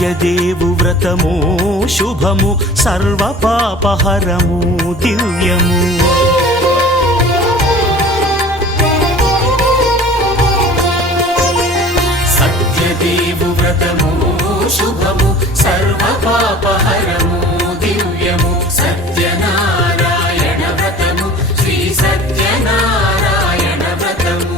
సత్యదేవు వ్రతము శుభము సర్వపాపహరము దివ్యము. సత్యదేవు వ్రతము శుభము సర్వపాపహరము దివ్యము. సత్యనారాయణ వ్రతము శ్రీ సత్యనారాయణ వ్రతము.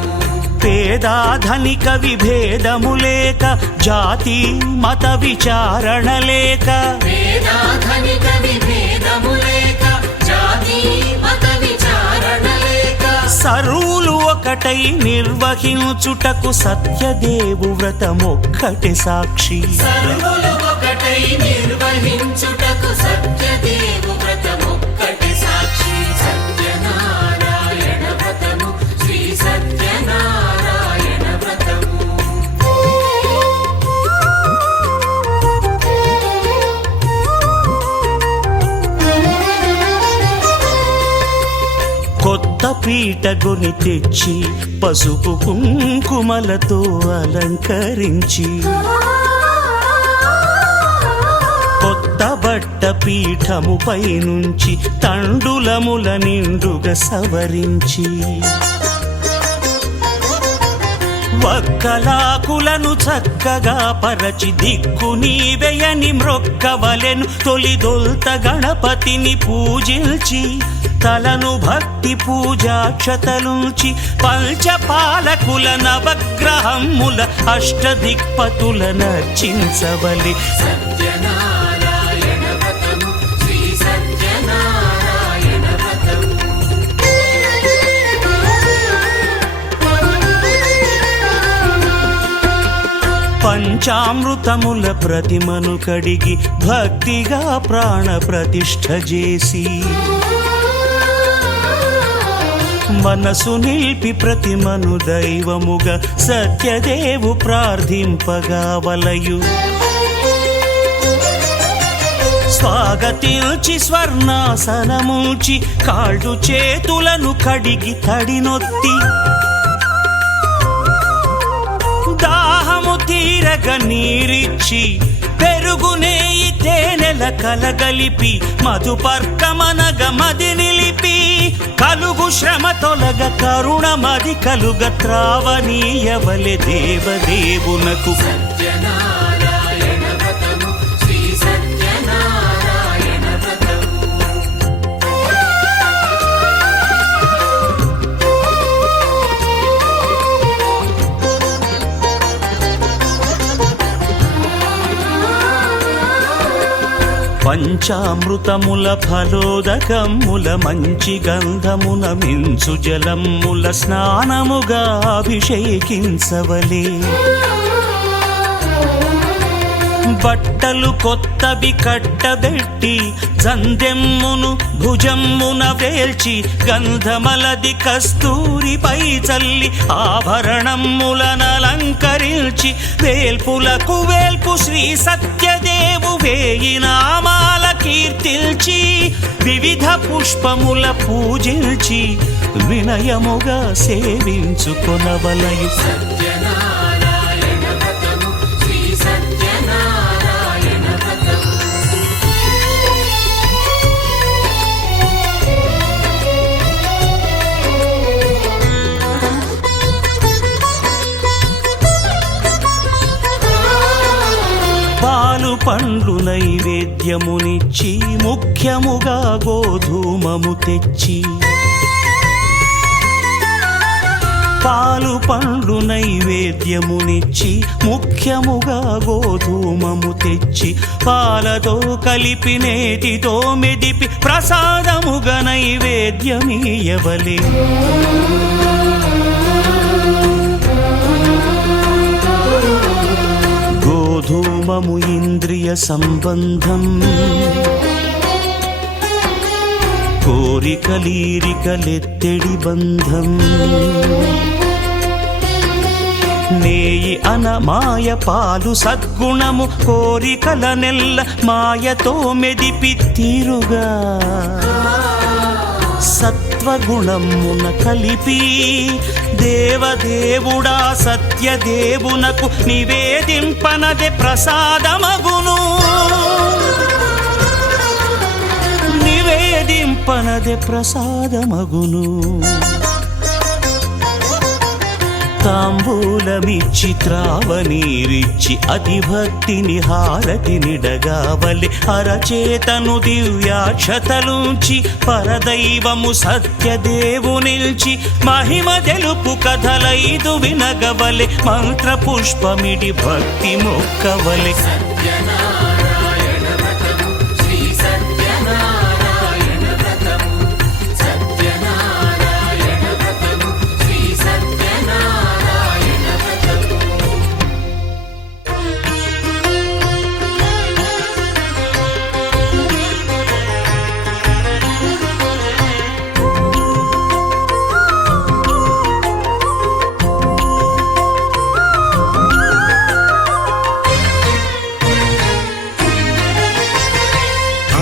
పేదాధనిక విభేదము లేక జాతి మత విచారణ లేక పేదాధనిక విభేదము లేక జాతి మత విచారణ లేక సర్వులు ఒకటై నిర్వహించుటకు సత్యదేవు వ్రతమొక్కటి సాక్షి. సర్వులు ఒకటై నిర్వహించుటకు సత్యదేవు వ్రతమొక్కటి సాక్షి. సత్యనారాయణ వ్రతము శ్రీ సత్యనారాయణ వ్రతము. కొత్త పీటగుని తెచ్చి పసుపు కుంకుమలతో అలంకరించి కొత్త బట్ట పీఠముపై నుంచి తండులముల నిండుగా సవరించి వక్కలాకులను చక్కగా పరచి దిక్కు నీవెయని మ్రొక్కవలెను. తొలిదొల్త గణపతిని పూజించి తలను భక్తి పూజాక్షతలుంచి పంచపాలకుల నవగ్రహముల అష్టదిక్పతుల నర్చించవలి. సత్యనారాయణ వ్రతము శ్రీ సత్యనారాయణ వ్రతము. పంచామృతముల ప్రతిమను కడిగి భక్తిగా ప్రాణ ప్రతిష్ఠ చేసి మనసు నిలిపి ప్రతిమను దైవముగా సత్యదేవు ప్రార్థింపగా వలయు. స్వాగతించి స్వర్ణాసనముంచి కాళ్ళు చేతులను కడిగి తడినొత్తి దాహము తీరగ నీరిచ్చి పెరుగు నెయ్యి తేనెల కలగలిపి మధుపర్కమనగ మది నిలిపి కలుగు శ్రమ తొలగ కరుణ మది కలుగ త్రావనీయవలె దేవదేవునకు. సత్యనారాయణ వ్రతము శ్రీ సత్యనారాయణ వ్రతము. పంచామృతముల ఫలోదకముల మంచి గంధమున మించు జలముల స్నానముగా అభిషేకించవలే. బట్టలు కొత్తవి కట్టబెట్టి జందెమ్మును భుజమ్మున వేల్చి గంధమలది కస్తూరిపై చల్లి ఆభరణములనలంకరించి వేల్పులకు వేల్పు శ్రీ సత్యదేవు వేయి నామాల కీర్తిల్చి వివిధ పుష్పముల పూజించి వినయముగా సేవించుకొనవలయు. సత్యనారాయణ వ్రతము శ్రీ సత్యనారాయణ వ్రతము. పాలు పండ్లు నైవేద్యమునిచ్చి ముఖ్యముగా గోధూమము తెచ్చి పాలు పండ్లు నైవేద్యమునిచ్చి ముఖ్యముగా గోధూమము తెచ్చి పాలతో కలిపి నేతితో మెదిపి ప్రసాదముగా నైవేద్యమీయవలే. గోధూమము ఇంద్రియ సంబంధం కోరికలీరికలెత్తెడి బంధం. నేయి అనమాయ పాలు సద్గుణము కోరికల నెల్ల మాయతో మెదిపి తీరుగా సత్వగుణమున కలిపి దేవదేవుడా సత్యదేవునకు నివేదింపనదే ప్రసాదమగును, నివేదింపనదే ప్రసాదమగును. తాంబూలమిచ్చి త్రావనీరిచ్చి అతిభక్తిని హారతినిడగావలి, అరచేతను దివ్యాక్షతలుంచి పరదైవము సత్యదేవునిల్చి మహిమ తెలుపు కథలైదు వినగవలి, మంత్ర పుష్పమిడి భక్తి మొక్కవలి. సత్యనారాయణ వ్రతము శ్రీ సత్యనారాయణ వ్రతము, సత్యనారాయణ వ్రతము శ్రీ సత్యనారాయణ వ్రతము.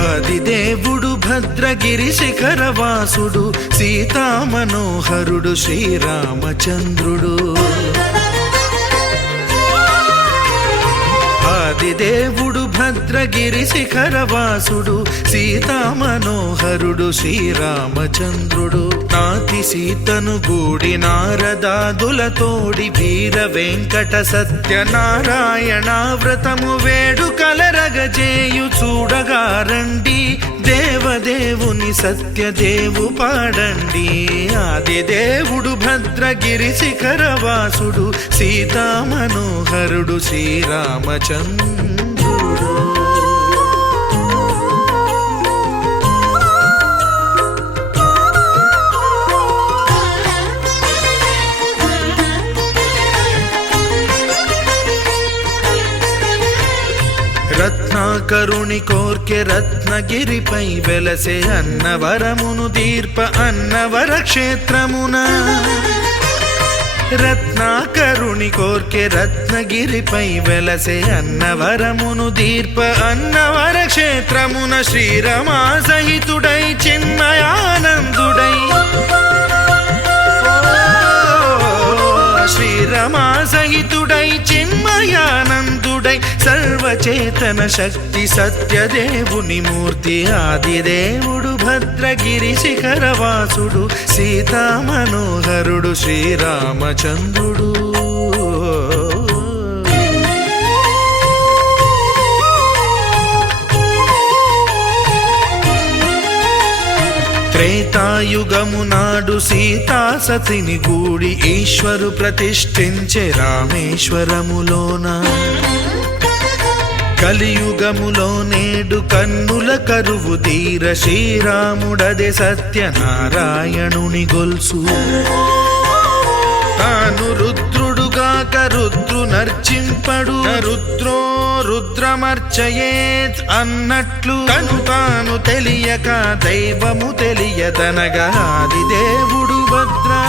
ఆదిదేవుడు భద్రగిరి శిఖరవాసుడు, సీతామనోహరుడు శ్రీరామచంద్రుడు. ఆదిదేవుడు భద్రగిరి శిఖరవాసుడు, సీతామనోహరుడు శ్రీరామచంద్రుడు. నాతి సీతను గూడి నారదాదులతోడి వీర వెంకట సత్యనారాయణ వ్రతము వేడుకలరగజేయు చూడగారండి, దేవదేవుని సత్యదేవు పాడండి. ఆదిదేవుడు భద్రగిరి శిఖరవాసుడు, సీతామనోహరుడు శ్రీరామచంద్రుడు. రత్నాకరుని కోర్కె రత్నగిరిపై వెలసే అన్నవరమును దీర్ప అన్నవర క్షేత్రమున. రత్నాకరుని కోర్కె రత్నగిరిపై వెలసే అన్నవరమును దీర్ప అన్నవర క్షేత్రమున. శ్రీరమా సహితుడై చిన్మయానందుడై, శ్రీరమా సహితుడై చిన్మయానందుడై, సర్వచేతన శక్తి సత్యదేవుని మూర్తి. ఆదిదేవుడు భద్రగిరి శిఖరవాసుడు, సీతామనోహరుడు శ్రీరామచంద్రుడు. త్రేతాయుగము నాడు సీతా సతిని గూడి ఈశ్వరు ప్రతిష్ఠించే రామేశ్వరములోన. కలియుగములో నేడు కన్నుల కరువు తీర శ్రీరాముడదే సత్యనారాయణుని గొల్సు. తాను రుద్రుడుగాక రుద్రు నర్చింపడు, రుద్రో రుద్రమర్చయేత్ అన్నట్లు తను తాను తెలియక దైవము తెలియదనగా ఆదిదేవుడు భద్రా.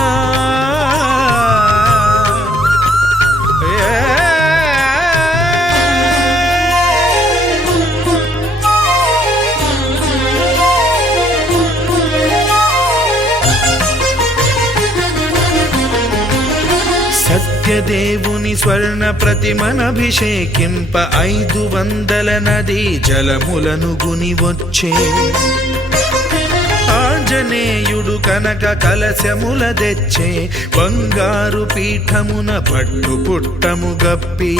సత్యదేవుని స్వర్ణ ప్రతిమనభిషేకింప 500 నదీ జలములను గుని వచ్చే. ఆంజనేయుడు కనక కలశముల తెచ్చే, బంగారు పీఠమున పట్టు పుట్టము గప్పి.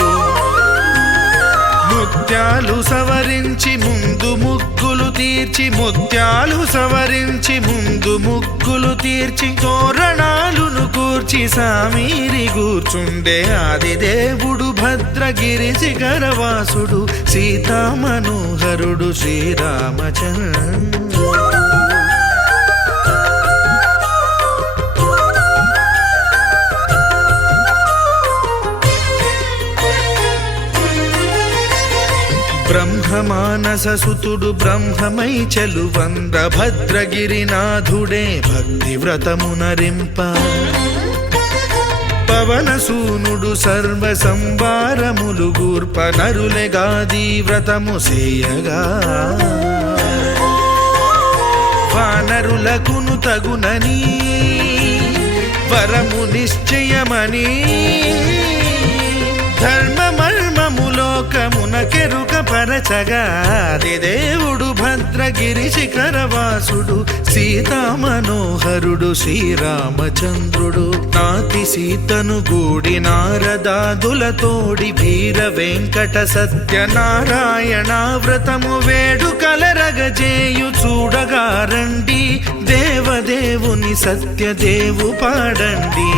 ముత్యాలు సవరించి ముందు ముగ్గులు తీర్చి, ముత్యాలు సవరించి ముందు ముగ్గులు తీర్చి, తోరణాలును కూర్చి సామీరి కూర్చుండే. ఆదిదేవుడు భద్రగిరి శిఖరవాసుడు, సీతామనోహరుడు శ్రీరామచంద్రుడు. బ్రహ్మమానస సుతుడు బ్రహ్మమై చెలువంద, భద్రగిరినాథుడే భక్తి వ్రతమునరింప. పవనసూనుడు సర్వ సంవారములు గూర్ప, నరులెగాది వ్రతము సేయగా. వానరులకును తగునని వరము నిశ్చయమని ధర్మ మర్మములోకమున కెరుక పరచగా దేవుడు భద్రగిరి శిఖరవాసుడు సీతా మనోహరుడు శ్రీరామచంద్రుడు నాతి సీతను గూడి నారదాదులతోడి వీర వెంకట సత్యనారాయణ వ్రతము వేడుకలరగజేయు చూడగా రండి దేవదేవుని సత్యదేవు పాడండి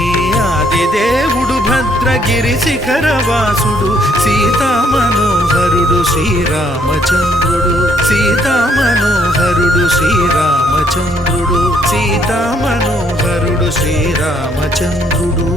ఆది దేవుడు భద్రగిరి శిఖరవాసుడు సీతా మనోహరుడు శ్రీరామచంద్రుడు సీతా మనోహరుడు శ్రీరామచంద్రుడు సీతా మనోహరుడు శ్రీరామచంద్రుడు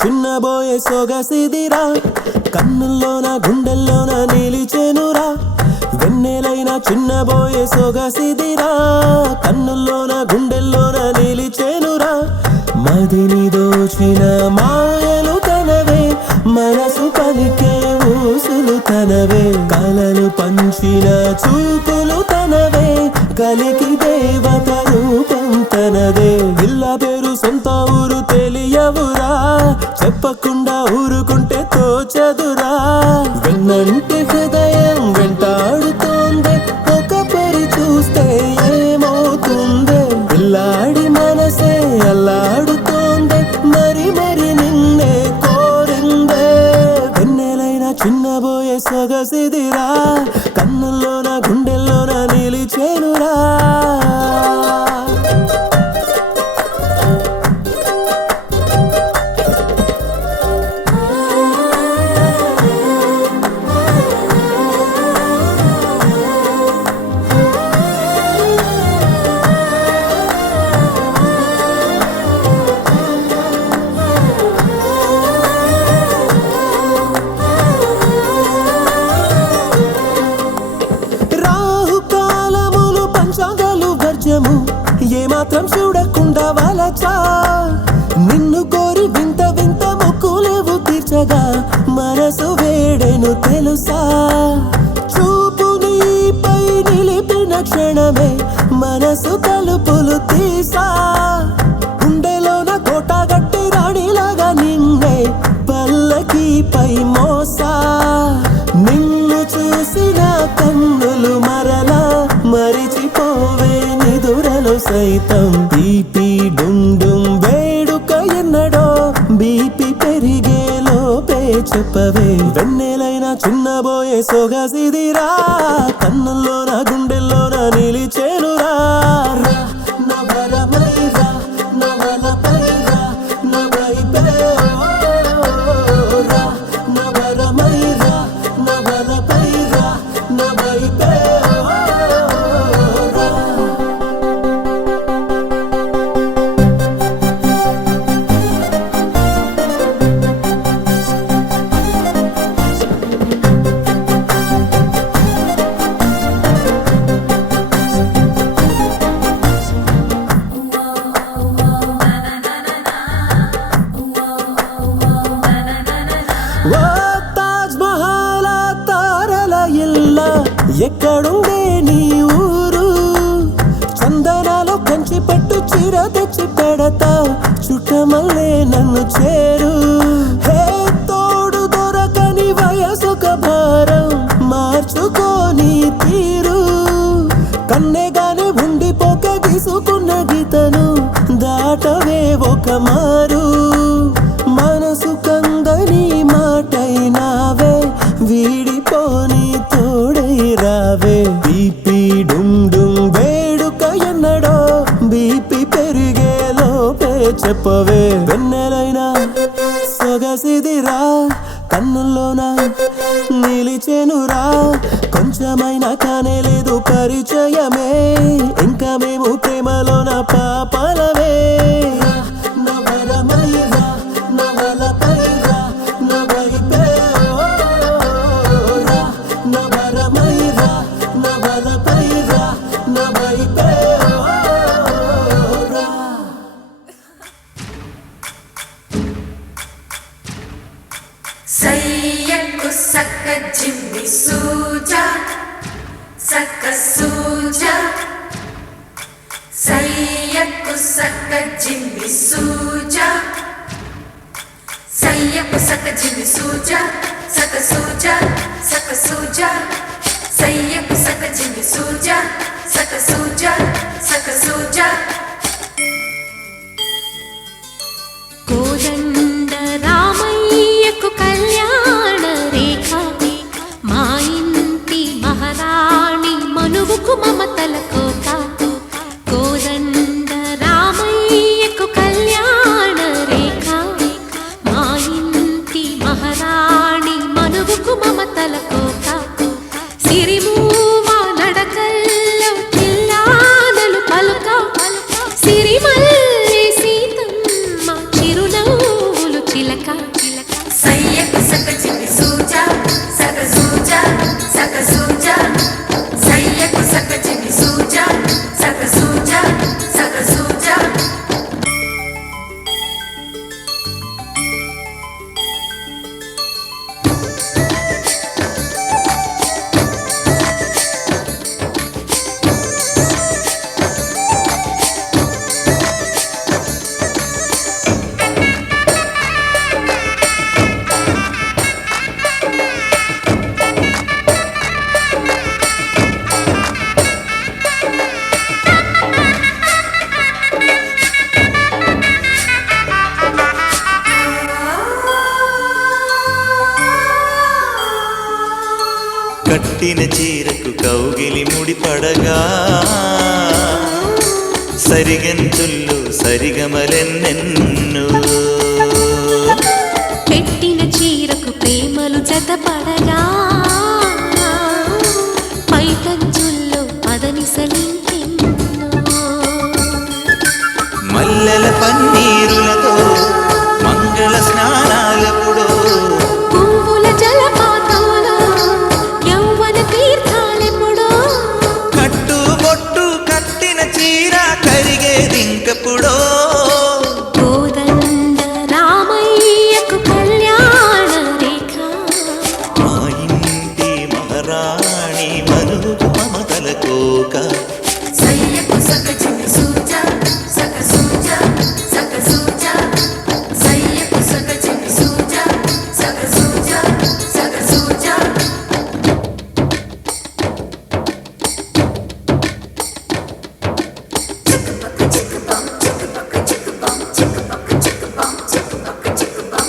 చిన్నబోయే సొగసిదిరా కన్నుల్లోన గుండెల్లోన నిలిచెనురా వెన్నెలైన చిన్నబోయే సొగసిదిరా కన్నుల్లోన గుండెల్లోన నిలిచెనురా మదిని దోచిన మాయలు తనవే మనసు పలికే ఊసులు తనవే కలలు పంచిన చూపులు తనవే కలికి దేవత రూపం తనదే ఇల్ల పేరు సొంత ఊరు తెలియవురా చెప్పకుండా ఊరుకుంటే తోచదురా వెన్నంటి హృదయం వెంటాడుతోంది ఒక పరి చూస్తే ఏమవుతుంది పిల్లాడి మనసే అల్లాడుతోంది మరి మరి నిన్నే కోరిందే వెన్నెలైన చిన్నబోయే సొగసిదిరా కన్నుల్లోన గుండెల్లోన నిలిచేనురా ఏమాత్రం చూడకుండా వలచా నిన్ను కోరి వింత వింత మొక్కులేవు తీర్చగా మనసు వేడెను తెలుసా చూపు నీపై నిలిపిన క్షణమే మనసు తలుపులు తీసా గుండెలోన కోట గట్టి రాణిలాగా నిన్నే పల్లకిపై మోసా నిన్ను చూసిన కన్నులు మరలా మరిచిపోవే నిదురలో సైతం బీపీ డుండుం వేడుక ఎన్నడో బీపీ పెరిగే లోపే చెప్పవే వెన్నెలైన చిన్నబోయే సొగసిదిరా కన్నుల్లోన గుండెల్లోన నిలిచేనురా నవరమైరా నవలపైరా నవైపే నవరమైరా నవలపైరా నవైపే ఓ తాజ్ మహల్ తారల ఇల్ల ఎక్కడుందే నీ ఊరు చందనాలో కంచి పట్టు చీర తెచ్చి పెడతా చుట్టమల్లే నన్ను చేరు హే తోడు దొరకని వయసొక భారం మార్చుకో మారు మనసు కందని మాటైనావే వీడిపోని తోడై రావే బీపీ డుమ్ డుమ్ వేడుక ఎన్నడో బీపీ పెరిగే లోపే చెప్పవే వెన్నెలైనా సొగసిదిరా కన్నుల్లోన నిలిచెనురా కొంచెమైనా కానే లేదు పరిచయమే ఇంకా మేము ప్రేమలోన పాపలవే నవరమైరా నవలపైరా నవైపే ఓరా నవరమైరా నవలపైరా నవైపే ఓరా సయ్యకు సక్క జిమ్మి సూజా సక్క సూజా సయ్యకు సక్క జిమ్మి సూజా సయ్యకు సక్క జిమ్మి సూజా సక్క సూజా సక్క సూజా సయ్యకు సక్క జిమ్మి సూజా సక్క సూజా సక్క సూజా కోదండ రామయ్యకు కళ్యాణ రేఖ మా ఇంటి మహారాణి మనువుకు మమతల కోక కోదండ రామయ్యకు కళ్యాణ రేఖ మా ఇంటి మహారాణి మనువుకు మమతల కోక సిరిమూవా నడకల్లో చిల్లానలు పలుక సిరిమల్లి సీతమ్మ చిరునవ్వులు చిలక సయ్యకు సక జిమ్మి సూజా సక సూజా సక సూజా సయ్యకు సక జిమ్మి సూజా సక సూజా సక సూజా కట్టిన చీరకు కౌగిలి ముడిపడగా సరిగంతుల్లో సరిగమలెన్నెన్ను పెట్టిన చీరకు ప్రేమలు జతపడగా పైకంచుల్లో పదనిసలింకెన్నో మల్లెల పన్నీరులతో మంగళ స్నానాలపుడో పువ్వుల జలపాతంలో యౌవన తీర్థాలెప్పుడో కట్టుబొట్టు కట్టిన చీర కరిగేదింకపుడో కోదండ రామయ్యకు కళ్యాణ రేఖ మా ఇంటి మహారాణి మనుకు మమతల కోక సయ్యకు సక జిమ్మి సూజా సక సూజా సక సూజా సయ్యకు సక జిమ్మి సూజా సక సూజా సక సూజా చిక్కుపక్క చిక్కుబం చిక్కుపక్క చిక్కుబం చిక్కుపక్క చిక్కుబం చిక్కుపక్క చిక్కుబం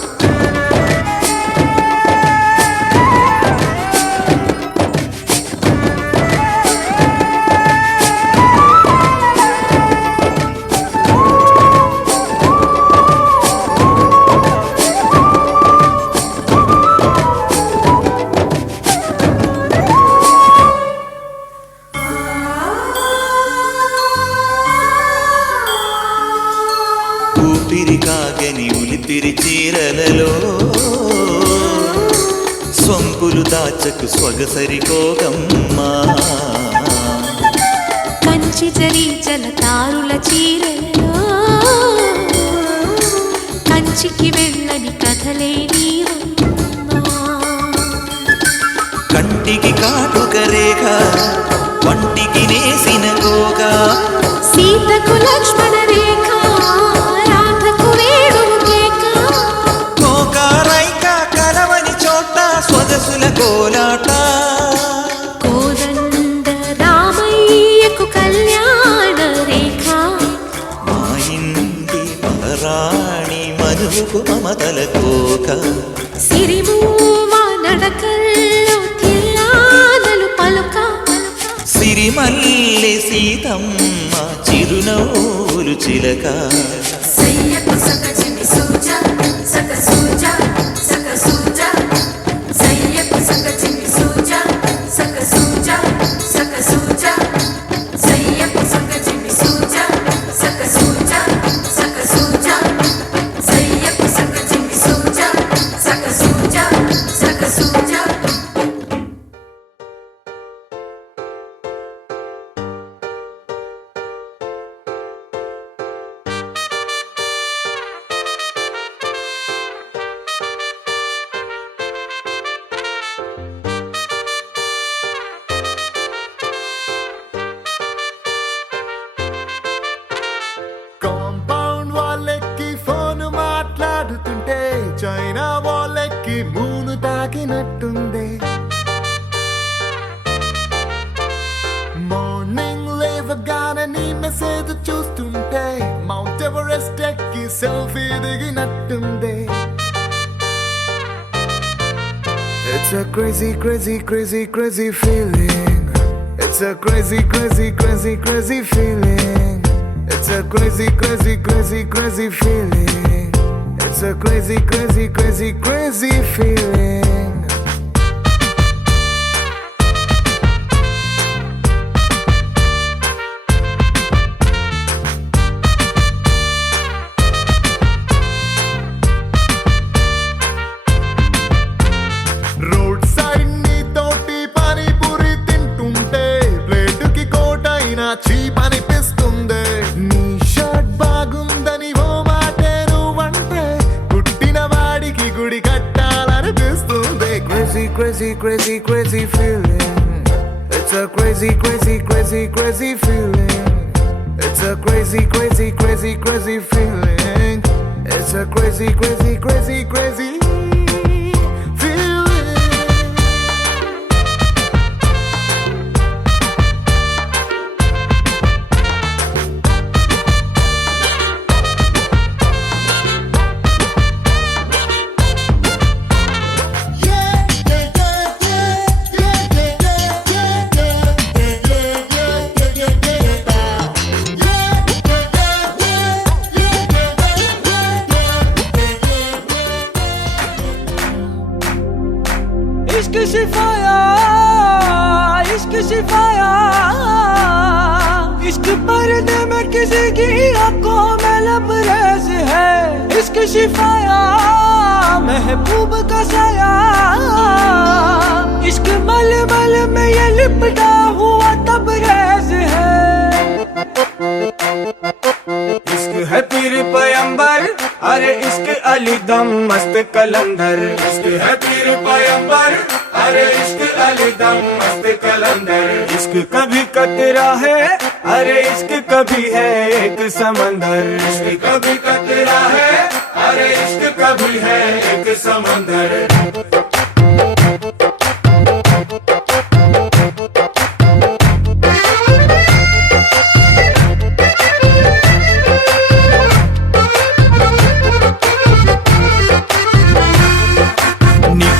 ఊపిరి కాగని ఉలిపిరి చీరలలో సొంపులు దాచకు స్వగసరి కోగమ్మా కంచి జరి జలతారుల చీరలో కంచికి వెళ్ళని కథలే నీవమ్మా కంటికి కాటుక రేఖ వంటికి నేసిన గోగా సీతకు లక్ష్మణ రేఖ రాధకు వేణువు కేక కోకారైక కలవని చోట స్వదసుల కోలాట కోదండ రామయ్యకు కళ్యాణ రేఖ మా ఇంటి మహారాణి తలకోక సిరిమూవా నడకల్లో తిల్లానలు పలుక సిరిమల్లె సీతమ్మ చిరునవ్వులు చిలక సయ్యకు సకజిమి సూజా సక సూజా సక సూజా సయ్యకు సకజిమి సూజా సక సూజా సక సూజా సయ్యకు సకజిమి సూజా సక సూజా సక సూజా సయ్యకు సకజిమి సూజా సక సూజా సక సూజా కాంపౌండ్ వాళ్ళెక్కి ఫోన్ మాట్లాడుతుంటే చైనా వాళ్ళెక్కి మూను తాకినట్టుంది మార్నింగ్ లేవగానే నీ మెసేజ్ చూస్తుంటే మౌంట్ ఎవరెస్ట్ ఎక్కి selfie దిగినట్టుంది. It's a crazy, crazy, crazy, crazy feeling. It's a crazy, crazy, crazy, crazy feeling. It's a crazy, crazy, crazy, crazy feeling. It's a crazy, crazy, crazy, crazy feeling. Road side నీ తోటి పానీపూరి తింటుంటే ప్లేటుకి కోటైనా cheap అనిపిస్తుంది. నీ shirt బాగుందని ఓ మాటే నువ్వంటే పుట్టిన వాడికి గుడి కట్టాలనిపిస్తుంది. Crazy, crazy, crazy, crazy feeling. It's a crazy, crazy, crazy, crazy feeling. It's a crazy, crazy, crazy, crazy feeling. It's a crazy, crazy, crazy, crazy feeling. इश्क शिफाया इश्क शिफाया इश्क पर्दे में किसी की आंखों में लबरेज है इश्क शिफाया महबूब का साया इश्क मलमल में ये लिपटा हुआ तबरेज है इश्क है पीर पैगंबर अरे इश्क अली दम मस्त कलंदर इश्क है पीर पैगंबर अरे इश्क अली दम मस्त कलंदर इश्क कभी कतरा है अरे इश्क कभी है एक समंदर इश्क कभी कतरा है अरे इश्क कभी है एक समंदर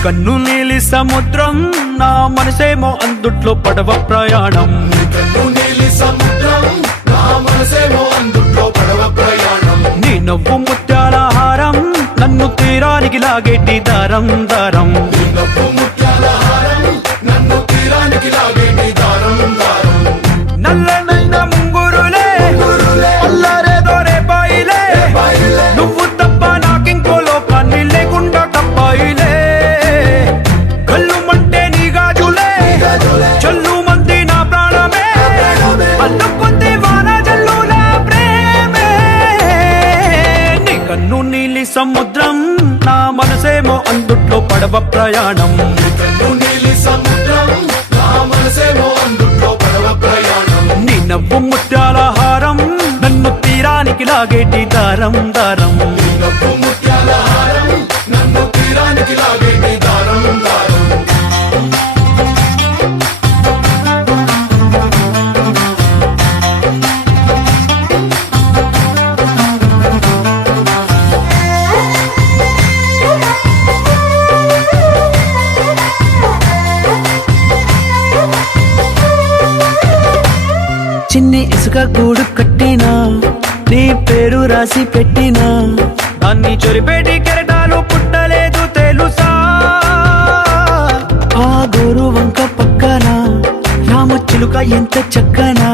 కన్ను నీలి సముద్రం నా మనసేమో అందుట్లో పడవ ప్రయాణం కన్ను నీలి సముద్రం నా మనసేమో అందుట్లో పడవ ప్రయాణం. నీ నవ్వు ముత్యాల హారం నన్ను తీరానికి లాగేటి దారం దారం నీ నవ్వు ముత్యాల హారం నన్ను తీరానికి లాగేటి దారం దారం. నల్లనైన ముంగురులే అల్లారేదో రేపాయిలే నువ్వు తప్ప నాకింకో లోకాన్ని లేకుండా తప్పాయిలే కళ్ళుమంటే నీ గాజులే చల్లు మంది నా ప్రాణమే అందుకుంది వాన జల్లుల ప్రేమే నీ కన్ను నీలి సముద్రం నా మనసేమో అందుట్లో పడవ ప్రయాణం కన్ను నీలి సముద్రం నా మనసేమో అందుట్లో పడవ ప్రయాణం. నీ నవ్వు ముత్యాల హారం నన్ను తీరానికి లాగేటి దారం దారం నీ నవ్వు ముత్యాల హారం నన్ను తీరానికి లాగేటి దారం దారం. మనసుగా గూడు కట్టినా నీ పేరు రాసి పెట్టినా దాన్ని చొరిపేటి కెరటాలు పుట్టలేదు తెలుసా ఆ గోరు వంక పక్కన రామచిలుక ఎంత చక్కనా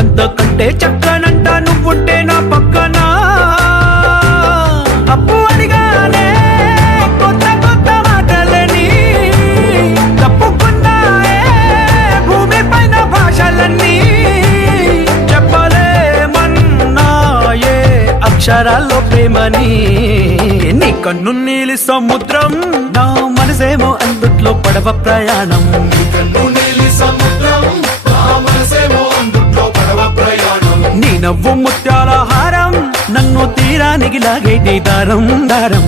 అంతకంటే చక్కనంట నువ్వుంటే నా పక్కన అప్పు అడిగానే కొత్త కొత్త మాటలని తప్పుకున్నాయే భూమి పైన భాషలన్నీ చెప్పలేమన్నాయే అక్షరాల్లో ప్రేమని నీ కన్ను నీలి సముద్రం నా మనసేమో అందుట్లో పడవ ప్రయాణం నీ నవ్వు ముత్యాల హారం నన్ను తీరానికి లాగేటి దారం దారం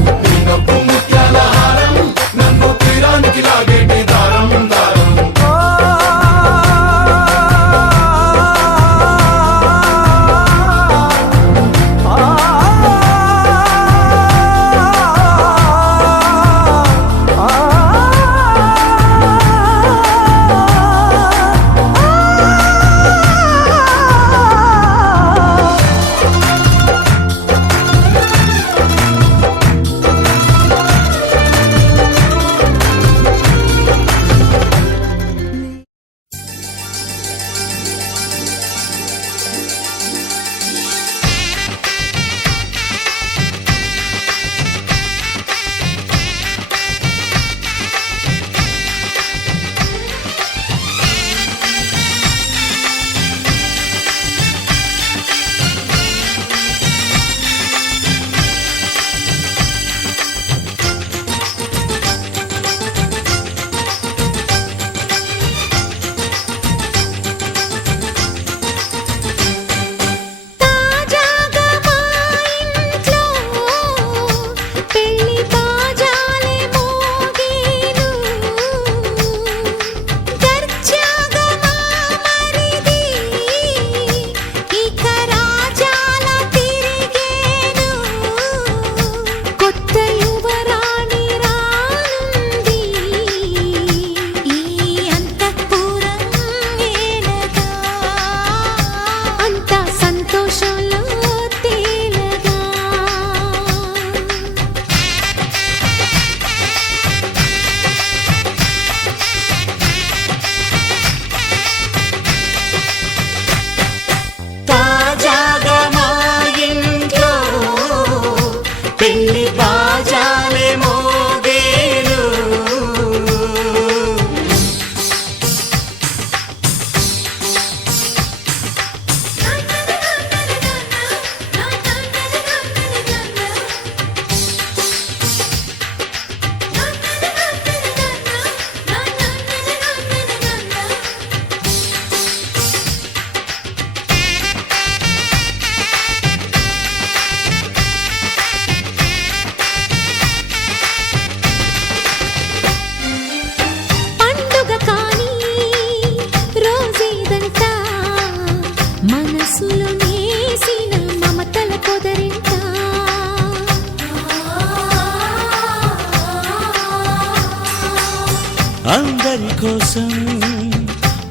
అందరి కోసం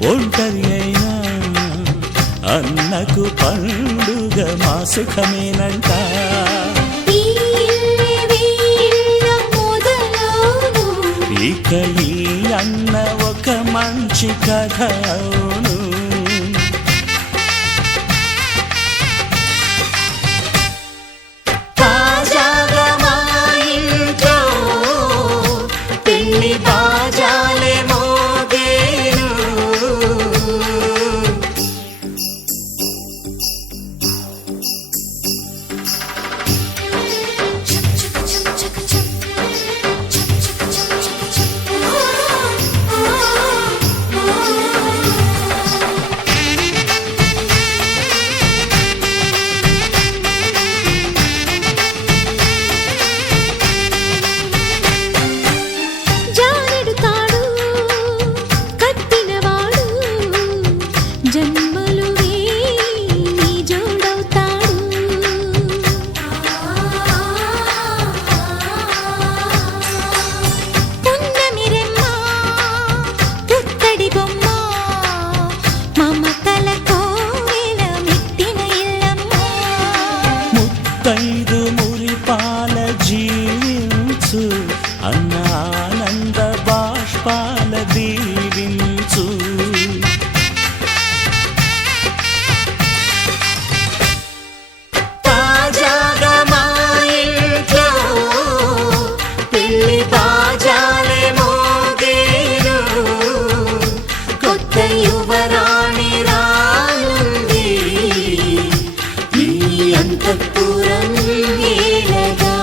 ఒంటరి అయినా అన్నకు పండుగ మా సుఖమేనంట ఇక ఈ అన్న ఒక మంచి కథ అవును దీవించు. తాజాగా మా ఇంట్లో పెళ్లి బాజాలే మోగేను. కొత్త యువరాణి రానుంది ఈ అంతఃపురం ఏలగా.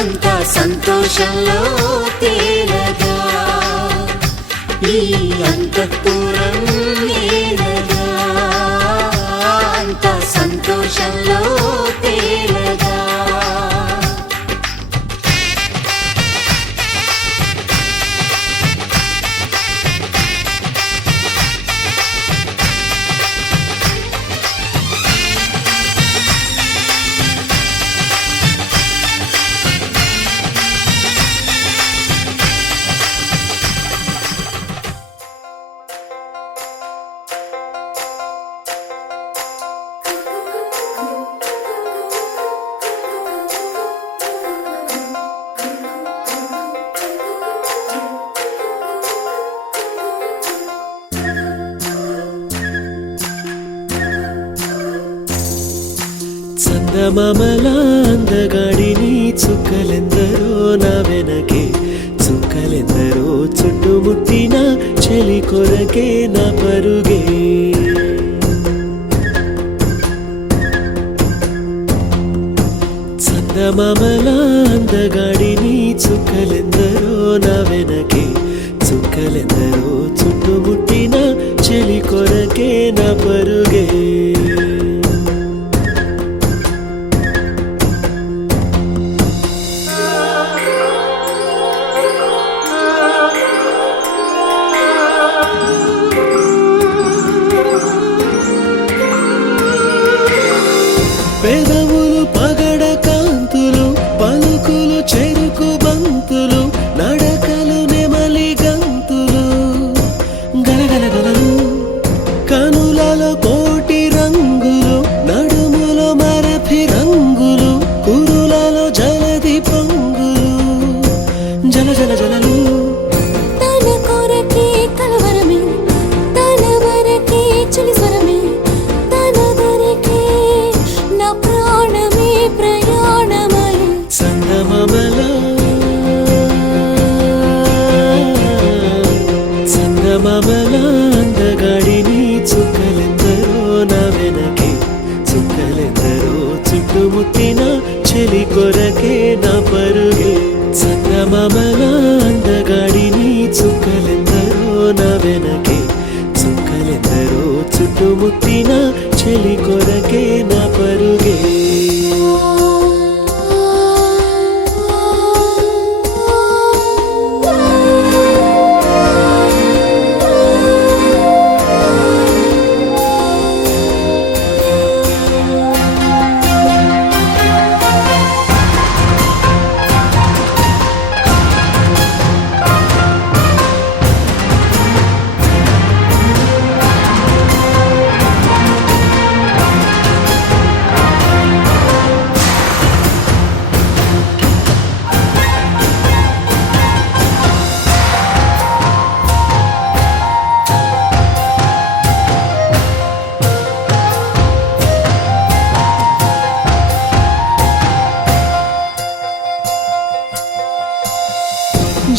అంతా సంతోషంలో తేలగా ఈ అంతఃపురం ఏలగా. అంతా సంతోషంలో తేలగా. చందమామల అందగాడిని చుక్కలెందరో నా వెనకే, చుక్కలెందరో చుట్టుముట్టిన చెలి కొరకే నా పరుగే. చందమామల అందగాడిని చుక్కలెందరో నా వెనకే, చుక్కలెందరో చుట్టుముట్టిన చెలి కొరకే నా పరుగే. పెదవులు పగడ కాంతులు, పలుకులు చెరుకు బంతులు, నడకలు నెమలి గంతులు, గలగలగలలు కనులలో కోటి రంగులు, నడుములో మరఫి రంగులు, కురులలో జలది పొంగులు, జల జల జలలు. తన కొరకే కలవరమే, తన వరకే చలి స్వరమే, తన దొరికే నా ప్రాణమే ప్రయాణమై. చందమామల చందమామల అందగాడిని చుక్కలెందరో నా వెనకే, చుక్కలెందరో చుట్టుముట్టిన చెలి కొరకే నా పరుగే. చందమామల అందగాడిని చుక్కలెందరో నా వెనకే, చుక్కలెందరో చుట్టుముట్టిన చెలి కొరకే నా పరుగే.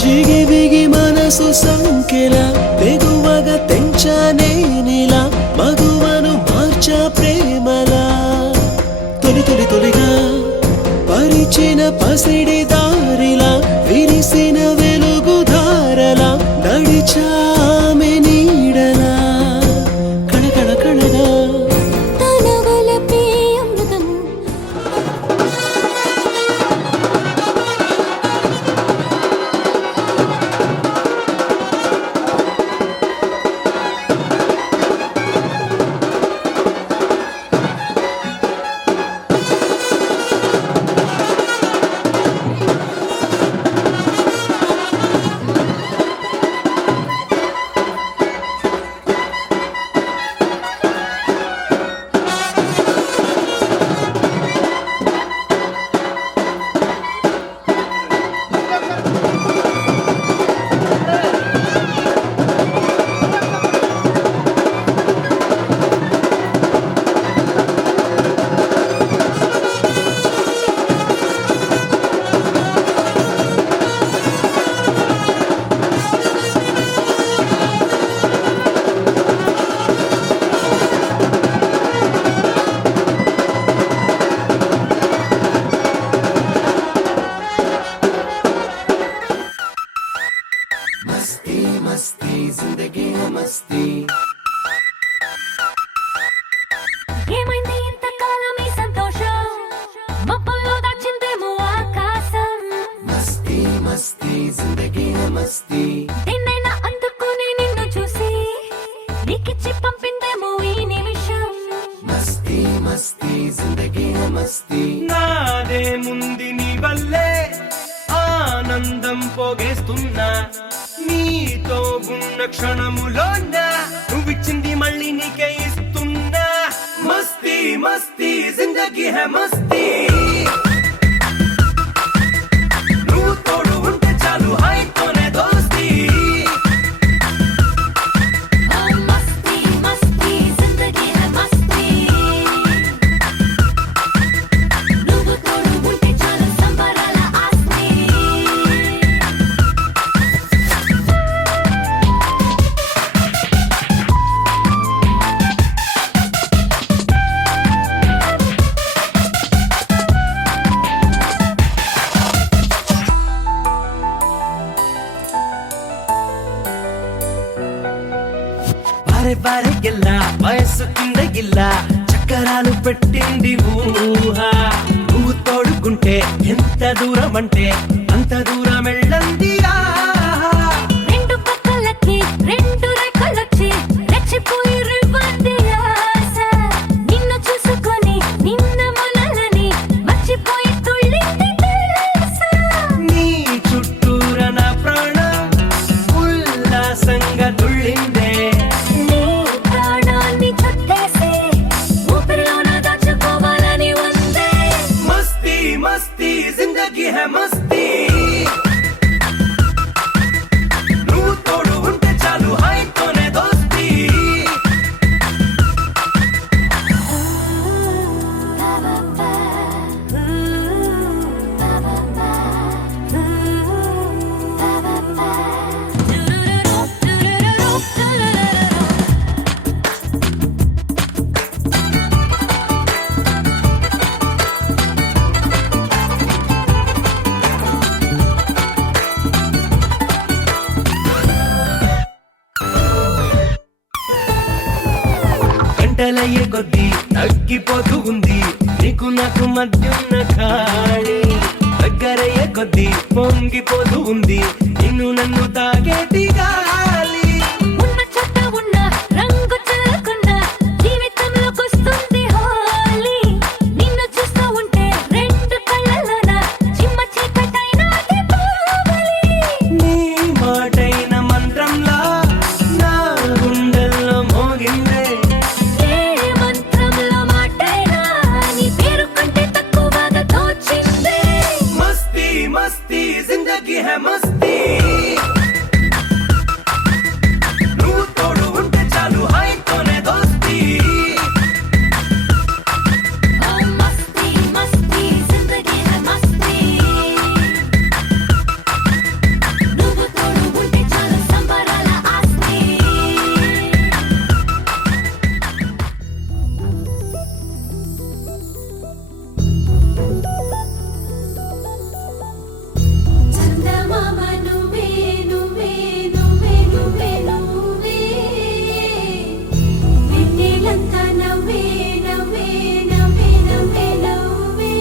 జిగి బిగి మనసు సంఖ్యల తెగువగా తెంచనేనిలా, మగువను మార్చ ప్రేమలా. తొలి తొలి తొలిగా పరిచిన పసిడి దారిలా, విరిసిన వెలుగు ధారలా, నడిచామె నీడలా కళకళ కళగా. తన వలపే అమృతము, మస్తీ జిందగీ మస్తీ ఏమైంది ఇంతకాలం ఈ సంతోషం మబ్బుల్లో దాచిందేమో ఆకాశం మస్తీ మస్తీ జిందగీ మస్తీ నిన్నైనా అందుకుని నిన్ను చూసి నీకిచ్చి పంపిందేమో ఈ నిమిషం మస్తీ మస్తీ జిందగీ మస్తీ నాదే ముంది నీ వల్లే ఆనందం పోగేస్తున్నా నీతో ఉన్న క్షణములోన నువ్విచ్చింది మళ్ళీ నీకే ఇస్తున్నా మస్తీ మస్తీ జిందగీ హై మస్తీ నువ్వు తోడు ఉంటే చాలు హాయితోనే దోస్తీ మస్తీ మస్తీ జిందగీ హై మస్తీ నువ్వు తోడు ఉంటే చాలు సంబరాల ఆస్తి బారే బారే గిల్లా వయస్సు కింద గిల్లా చక్కరాలు పెట్టింది ఊహ నువ్వు తోడుకుంటే ఎంత దూరం అంటే అంత దూరం వెళ్ళంది రెండు పక్కలకి రెండు రెక్కలొచ్చి రెచ్చిపోయి రివ్వంది ఆశ నిన్ను చూసుకొని నిన్న మొనలని మర్చిపోయి తుళ్ళింది తెలుసా నీ చుట్టూర నా ప్రాణం ఉల్లాసంగా తుళ్ళిందే నీ ప్రాణాన్ని చుట్టేసి ఊపిరిలోన దాచుకోవాలని ఉందే మస్తీ మస్తీ జిందగీ హై మస్తీ నువ్వు తోడు ఉంటే చాలు హాయితోనే దోస్తీ గంటలయ్యే కొద్దీ తగ్గిపోతూ ఉంది నీకు నాకు మధ్యున్న ఖాళీ దగ్గరయ్యే కొద్దీ పొంగిపోతూ ఉంది నిన్ను నన్ను తాగేటి గాలి ఉన్న చోట ఉన్న రంగు చెల్లకుండా జీవితంలోకొస్తుంది హోలీ నిన్ను చూస్తూ ఉంటే రెండు కళ్ళలోన చిమ్మ చీకటైనది పోవాలి నీ మాటైన మంత్రంలా నా గుండెల్లో మోగిందే ఏ మంత్రంలో మాటైనా నీ పేరు కంటే తక్కువగా తోచిందే మస్తీ మస్తీ జిందగీ హై మస్తీ నువ్వు తోడు ఉంటే చాలు హాయితోనే దోస్తీ మస్తీ మస్తీ జిందగీ హై మస్తీ నువ్వు తోడు ఉంటే చాలు సంబరాల ఆస్తి చందమామ నువ్వే నువ్వే నువ్వే నువ్వే నువ్వే వెన్నెలంతా నవ్వే నవ్వే నవ్వే నవ్వే నవ్వే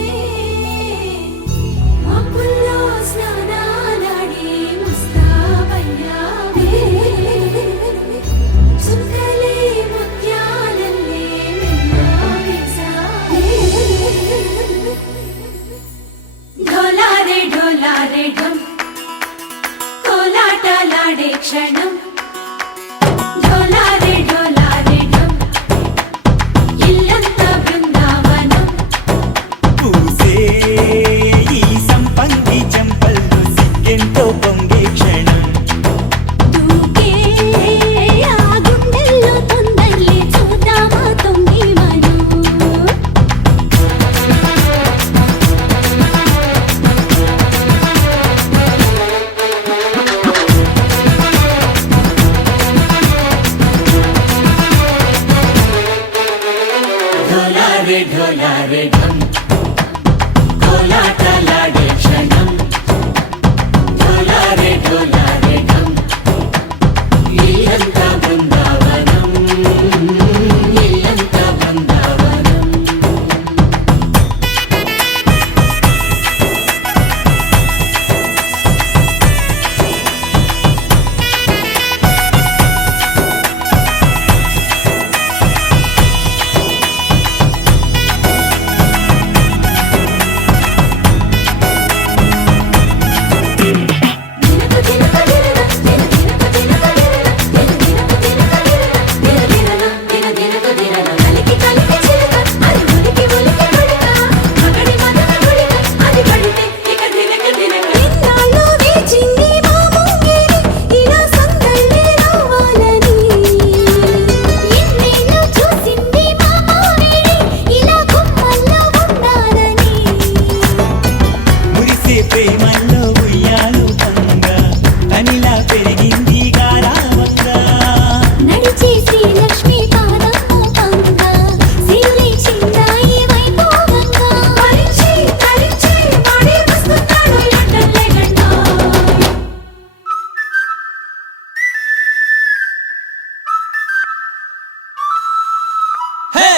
మబ్బుల్లో స్నానాలాడి ముస్తాబయ్యావే చుక్కలే ముత్యాలల్లే మెన్నావేశావే ढोलारे ढोलारे ढम कोलाटलाडे क्षणम ढोलारे ढोलारे ढम इल्लंता बृंदावनम పూసే ఈ సంపంగి చెంపల్లో సిగ్గెంతో పొంగే క్షణం దూకే ఆ గుండెల్లో తొందరలే చూద్దామా తొంగి మనం ढोलारे ढोलारे ढम कोलाटलाडे क्षणम ढोलारे ढोलारे ढम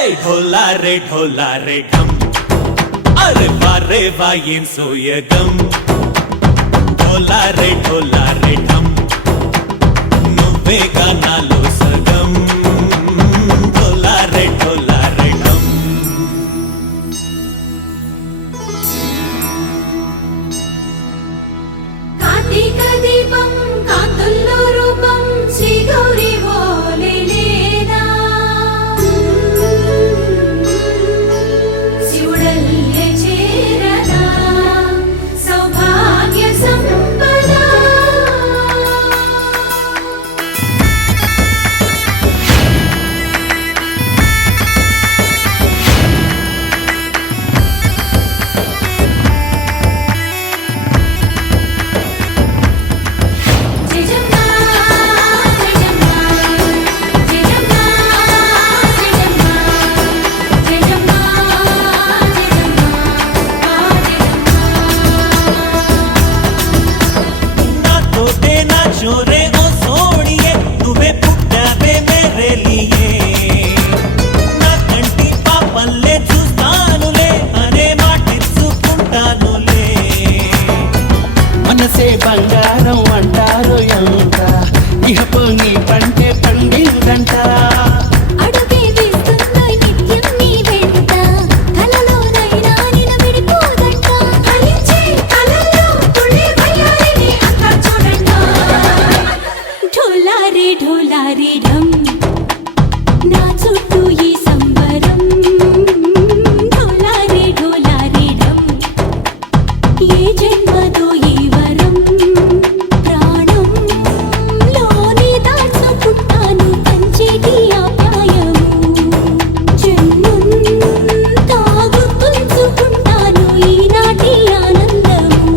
ढोला रे ढम अरे वाह ఏం సోయగం ढोला रे ढम నువ్వేగా నాలో సగం ढोला रे ढम కార్తీక దీపం కాంతుల్లో రూపం శ్రీ గౌరీ ఓలే లేదా శివుడల్లే చేరదా సౌభాగ్య సంపద జయజమ్మా జయజమ్మా జయజమ్మా జయజమ్మా జయజమ్మా నాతోటే నా చోరే ఓ సోడియే నువ్వే పుట్టావే మేరే లియే నా కంటి పాపల్లే చూస్తానులే అనే మాటిచ్చుకుంటానులే మనసే బంగారం అంటారు ఎంత ఇహపు నీ పంటే పండిందంట అడుగే వేస్తుందోయ్ నిత్యం నీ వెంట కలలోనైనా నిలబడిపోదంట ఫలించే కలల్లో తుళ్ళే వయ్యారిని అంతా చూడండి ఢోలా రే ఢమ్ నా చుట్టూ ఈ సంబరం ఢోలా రే ఢమ్ ఏ జన్మదో ఈ వరం ప్రాణంలోనే దాచుకుంటాను పంచేటి ఆప్యాయము జన్మంతా గుర్తుంచుకుంటాను ఈనాటి ఆనందము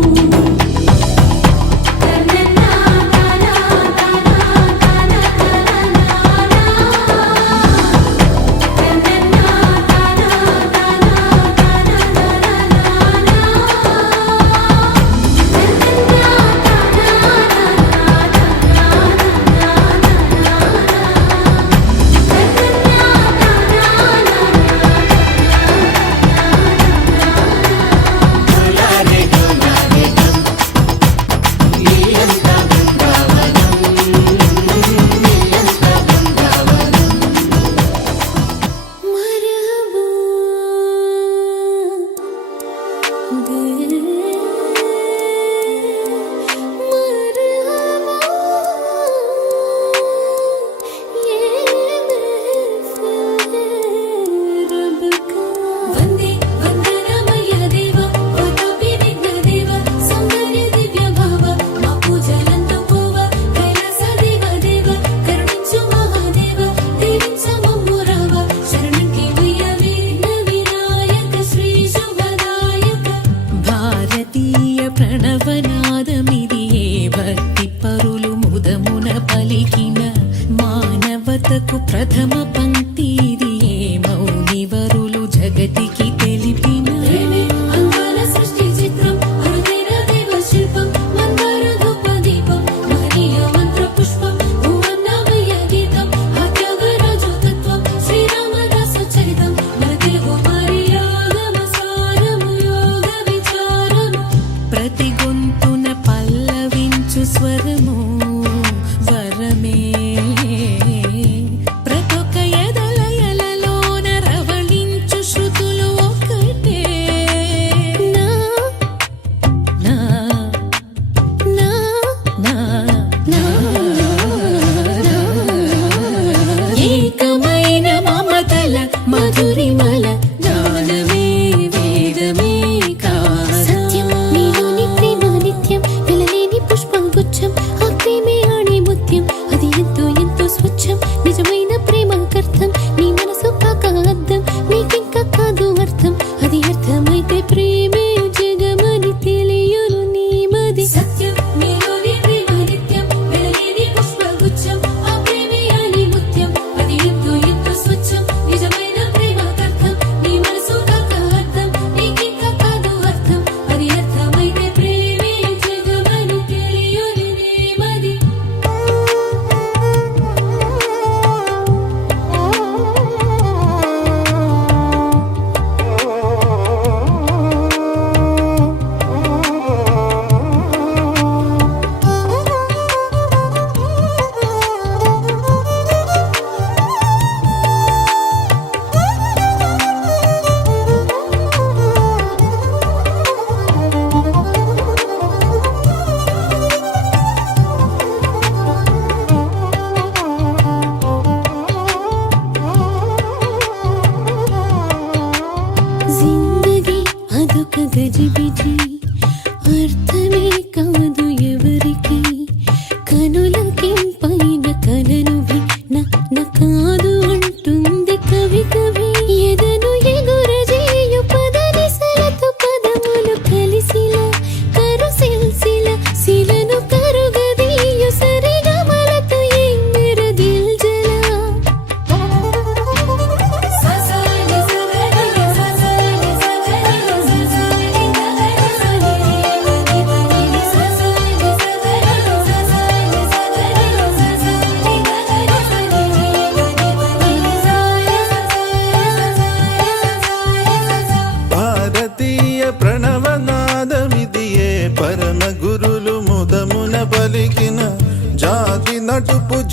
వందే వందనమయ దేవ ఓ తోపి విఘ్న దేవ సౌందర్య దివ్య భావ మా పూజలంతో పోవ కైలాస దేవ దేవ కరుణించు మహాదేవ దీవించమమ్ము రావ శరణంకి వయ్య విఘ్న వినాయక శ్రీ శుభదాయక భారతీయ ప్రణవనాదమిది ఏ భక్తి పరులు ముదమున పలికిన మానవతకు ప్రథమ పంక్తి ఇది ఏ మౌనివరులు జగతికి తెలిపిన ప్రేమే అంగాల సృష్టి చిత్రం అరుదైన దేవ శిల్పం మందార ధూప దీపం మహనీయ మంత్ర పుష్పం భువన్నమయ గీతం అత్యాగరాజు తత్వం శ్రీరామదాస చరితం మన తెలుగు మర్యాదమ సారము యోగ విచారము ప్రతి గొంతున పల్లవించు స్వరము వరమే ప్రతొక ఎదలయల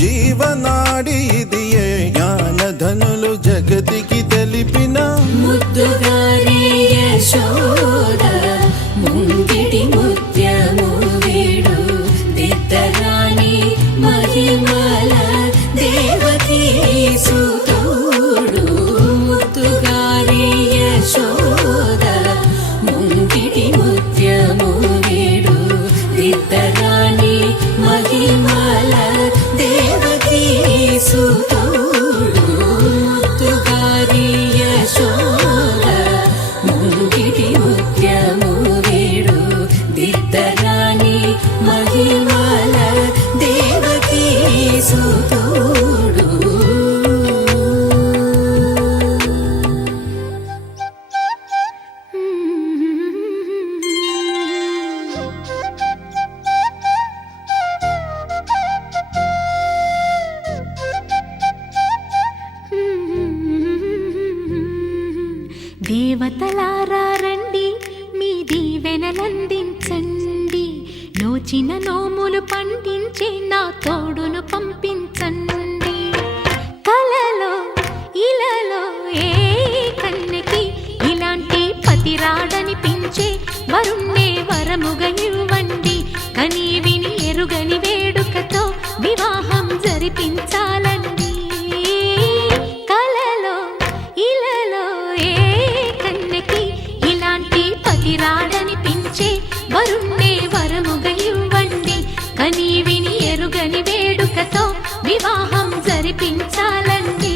జీవనాడి ఇదియే జ్ఞానధనులు జగతికి తెలిపిన ముద్దుగారే యశోద ముంగిటి ముత్యము వీడు దిద్దరాణి మహిమల దేవకీ సుతుడు ముద్దుగారే యశోద ముంగిటి ముత్యము వీడు దిద్దరాణి మహిమల దేవకీ సుతుడు ముద్దుగారి యశోద ముంగిటి ముత్యము వీడు దిద్దరాణి మహిమల దేవకీ సుతుడు దేవతలారా రండి మీ దీవెనలందించండి నోచిన నోములు పండించే నా తోడును పంపించండి కలలో ఇలలో ఏ కన్నెకి ఇలాంటి పతిరాడనిపించే వరుణ్ణే వరముగా ఇవ్వండి కని విని ఎరుగని వేడుకతో వివాహం జరిపించాలండి కలలో ఇలలో ఏ కన్నెకి ఇలాంటి పతిరాడనిపించే వరుణ్ణే వరముగా ఇవ్వండి కని విని ఎరుగని వేడుకతో వివాహం జరిపించాలండి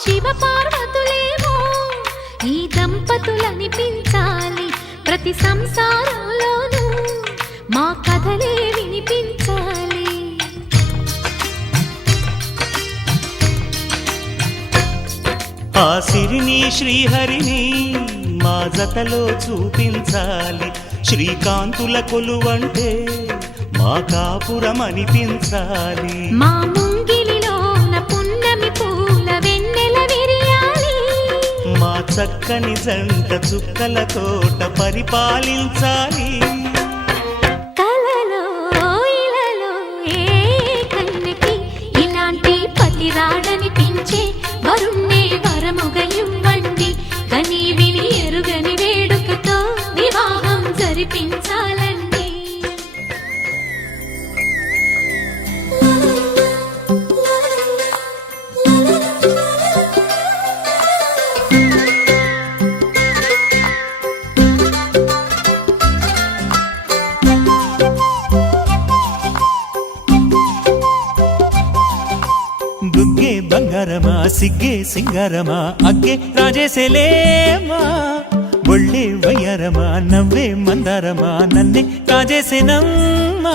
శివ పార్వతులేమో ఈ దంపతులనిపించాలి ప్రతి సంసారంలోనూ మా కథలే వినిపించాలి ఆ సిరిని శ్రీహరిని మా జతలో చూపించాలి శ్రీకాంతుల కొలువంటే మా కాపురం అనిపించాలి మా ముంగిలిలోన పున్నమి పూల వెన్నెల విరియాలి మా చక్కని జంట చుక్కల తోట పరిపాలించాలి కలలో ఇలలో ఏ కన్నెకి ఇలాంటి పతిరాడనిపించే వరుణ్ణే వరముగా ఇవ్వండి కని విని ఎరుగని వేడుకతో వివాహం జరిపించాలండి బుగ్గే బంగారమా సిగ్గే సింగారమా అగ్గే రాజేసేలేమా ఒళ్ళే వయ్యారమా నవ్వే మందారమా నన్నే కాజేసేనమ్మా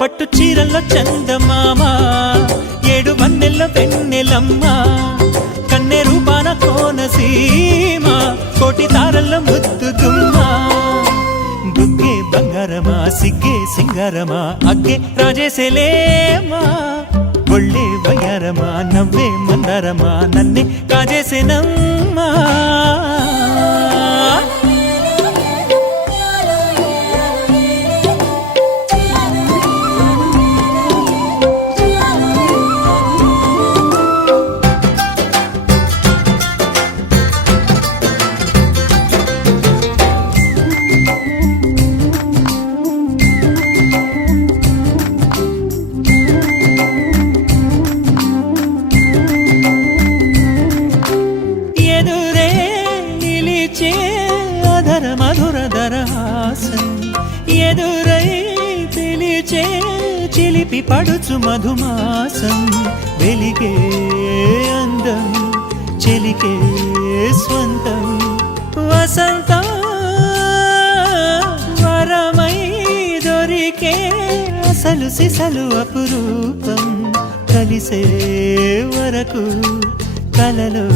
పట్టు చీరల్లో చందమామా ఏడు వన్నెల్లో వెన్నెలమ్మా కన్నె రూపాన కోనసీమ కోటి తారల్లో ముద్దుగుమ్మా బుగ్గే బంగారమా సిగ్గే సింగారమా అగ్గే రాజేసేలేమా ఒళ్ళే వయ్యారమా నవ్వే మందారమా నన్నే కాజేసేనమ్మా వచ్చే చిలిపి పడుచు మధుమాసం వెలిగే అందం చెలికే స్వంతం వసంతం వరమై దొరికే అసలు సిసలు అపురూపం కలిసే వరకు కలలో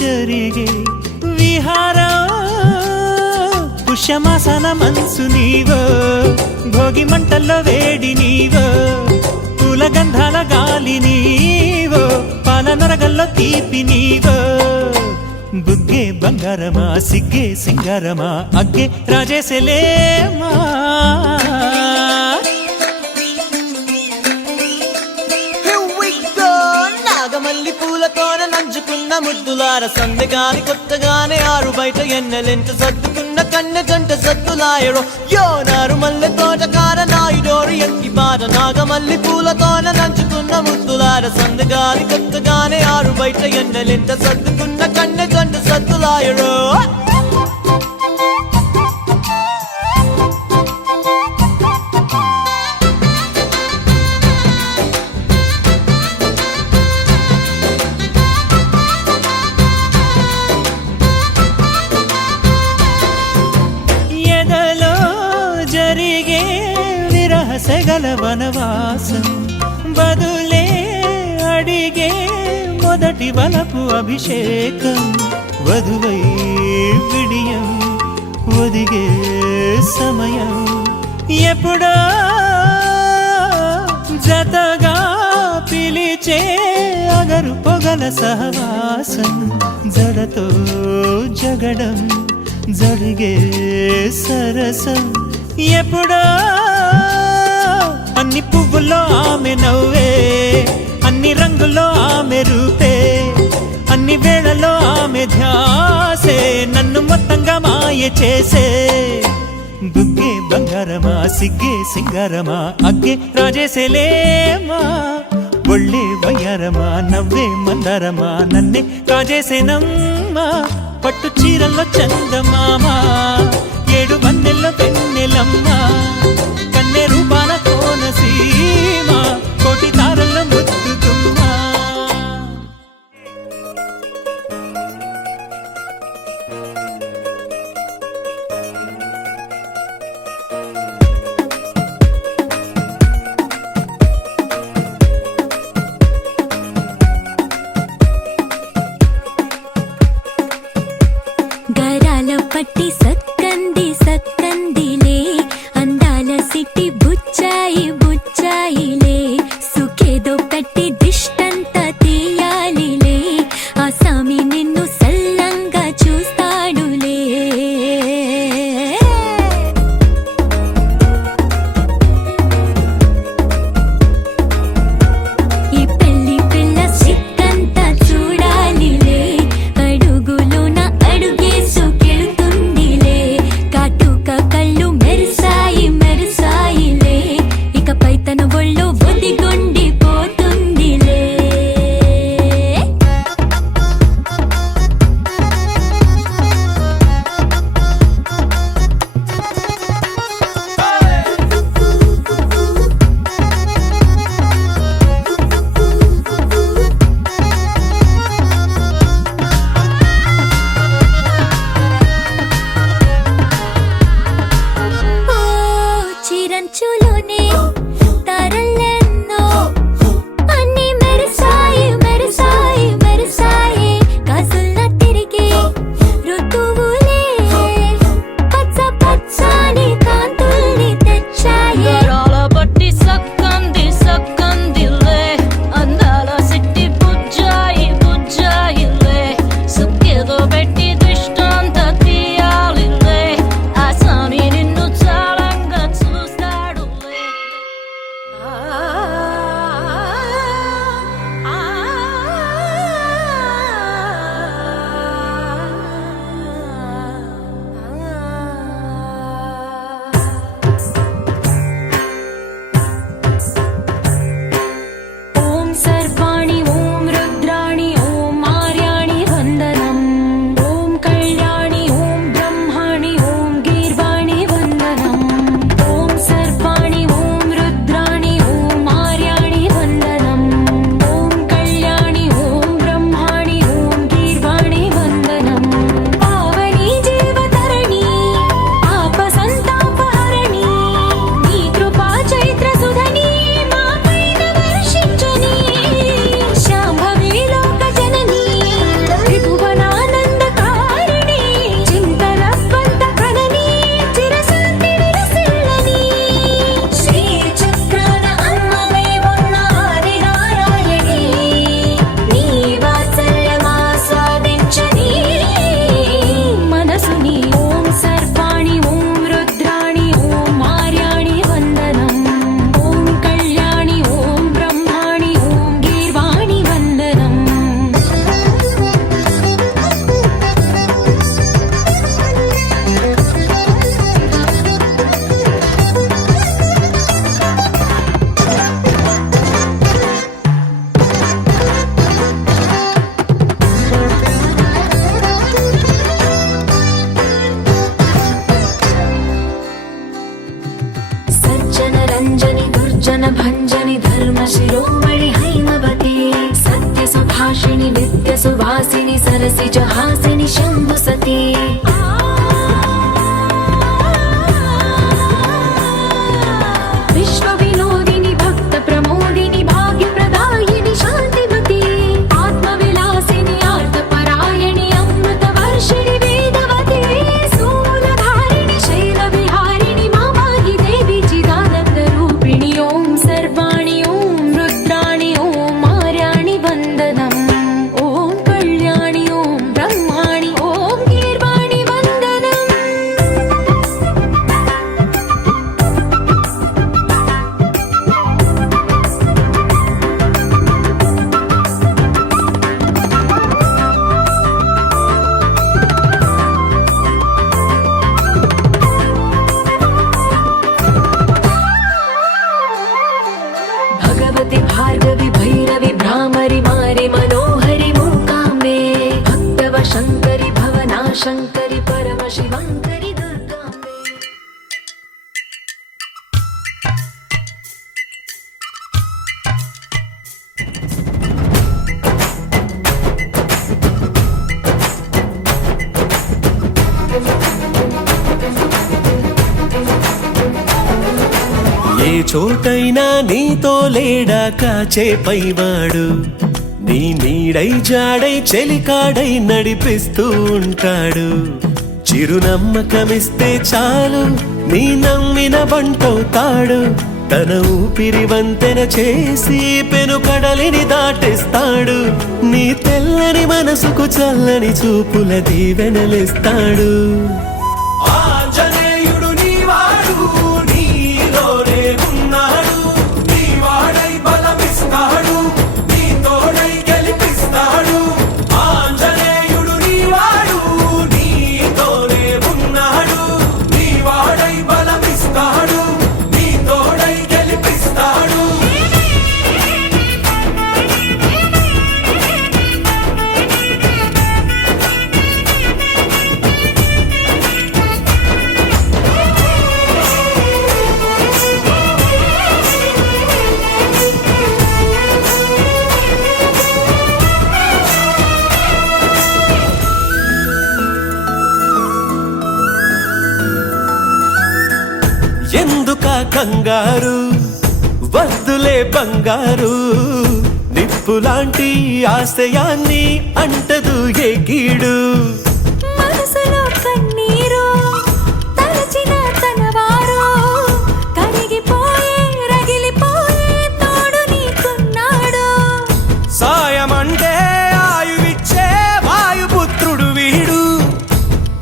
జరిగే విహారం పుష్యమాసన మనసు నీవో భోగి మంటల్లో వేడి నీవో పూల గంధాల గాలి నీవో పాల నరగల్లో తీపి నీవో బుగ్గే బంగారమా సిగ్గే సింగారమా అగ్గే రాజేసెలేమా నాగమల్లి పూలతోన నంచుకున్న ముద్దులార సందగాని కొత్తగానే ఆరు బయట ఎన్నెలెంట సర్దుకున్న కన్నె జంట సద్దులాయడో యో నారు మల్లె తోటకార నాయుడోరు ఎంకి బాట నాగమల్లి పూలతోన నంచుకున్న ముద్దులార సందగాని కొత్తగానే ఆరు బయట ఎన్నెలెంట సర్దుకున్న కన్నె జంట సద్దులాయడో సెగల వనవాసం బదులే అడిగే మొదటి వలపు అభిషేకం వధువై విడియం ఒదిగే సమయం ఎప్పుడో జతగా పిలిచే అగరు పొగల సహవాసం జడతో జగడం జరిగే సరసం ఎప్పుడో అన్ని పువ్వుల్లో ఆమె నవ్వే అన్ని రంగుల్లో ఆమె రూపే అన్ని వేళలో ఆమె ధ్యాసే నన్ను మొత్తంగా మాయ చేసే బుగ్గే బంగారమా సిగ్గే సింగారమా అగ్గే రాజేసేలేమా ఒళ్ళే వయ్యారమా నవ్వే మందారమా నన్నే కాజేసేనమ్మా పట్టు చీరల్లో చందమామా ఏడు వన్నెల్లో పెన్నెలమ్మా కన్నె రూపాన కోనసీమ కోటి తారల్లో ముద్దుతుమ్మా గరాల పట్టి సక్కంది సక్కందిలే అందాల సిట్టి బుచ్చాయి బుచ్చాయిలే సుఖేదో కట్టి దిష్టంత తీయాలిలే ఆ సామి నిన్ను సల్లంగా చూస్తాడులే ఈ పెళ్లి పిల్ల సిక్కంతా చూడాలిలే అడుగులోన అడుగేసుకెళ్తుందిలే కాటుక కళ్ళు మెరిసాయి మెరిసాయిలే ఇక भञ्जन भञ्जनि धर्म शिरोमणि हैमवती सत्य सुभाषिणि नित्य सुवासिनि सरसिज हासिनि शम्भु सती विश्व विनोदिनि भक्त प्रमोदिनि भाग्य प्रदायिनि शान्तिमती आत्मविलासिनि आर्तपरायणि अमृत वर्षिणि वेदवती सूलधारिणि शैलविहारिणि मामाहि देवी चिदानन्द रूपिणि ॐ सर्वाणि ॐ रुद्राणि ॐ मार्याणि वन्दनम् ॐ कल्याणि ॐ ब्रह्माणि ॐ गीर्वाणि वन्दनम् भगवति भार्गवि भैरवि भ्रामरि मारि मनोहरि मूकाम्बे भक्तव शङ्करि भवना शङ्करि परम शिवङ्करि दुर्गाम्बे ఏ చోటైనా నీతో లేడా కాచే పైవాడు నీ నీడై జాడై చెలికాడై నడిపిస్తూ ఉంటాడు చిరునమ్మకమిస్తే చాలు నీ నమ్మిన బంటవుతాడు తన ఊపిరి వంతెన చేసి పెను కడలిని దాటిస్తాడు నీ తెల్లని మనసుకు చల్లని చూపుల దీవెనలిస్తాడు ఆంజనేయుడు నీవాడు నీలోనే ఉన్నాడు నీవాడై బలమిస్తాడు నీ తోడై గెలిపిస్తాడు ఆంజనేయుడు నీవాడు నీతోనే ఉన్నాడు నీవాడై బలమిస్తాడు నీ తోడై గెలిపిస్తాడు ఎందుకా కంగారు వద్దులే బంగారు నిప్పులాంటి ఆశయాన్ని అంటదు ఎగిడు మనసులో కన్నీరు తలచిన తనవారు కరిగిపోయే రగిలిపోయే తోడు నీకున్నాడు సాయమంటే ఆయువిచ్చే వాయుపుత్రుడు వీడు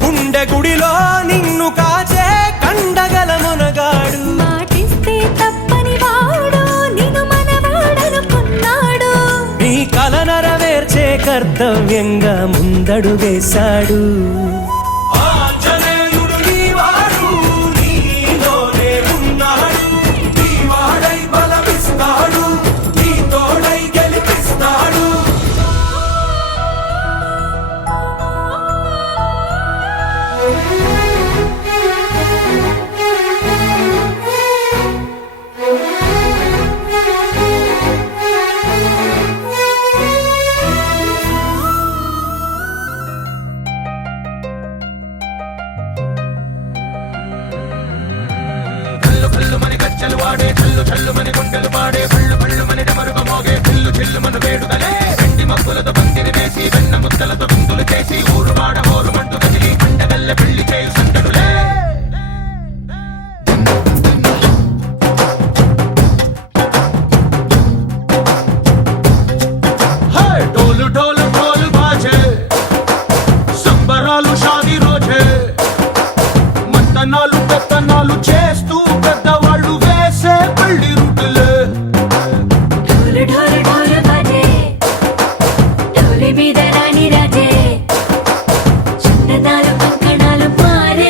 గుండె గుడిలో నిన్ను కాచే కండగల మునగాడు మాటిస్తే తప్పని వాడు నిన్ను మనవాడనుకున్నాడు నీ కల నెరవేర్చే కర్తవ్యంగా ముందడు వేశాడు ఆంజనేయుడు నీవాడు నీలోనే ఉన్నాడు నీవాడై బలమిస్తాడు నీ తోడై గెలిపిస్తాడు డోలు డోలు డోలు బాజే సంబరాలు షాదీ రోజే మంతనాలు పెత్తనాలు చేస్తూ పెద్దవాళ్ళు వేసే పెళ్లి రూటులే ढोल ढोल ढोल बाजे ढोली మీద రాణి రాజే చిన్నదాలు కంకణాలు మారే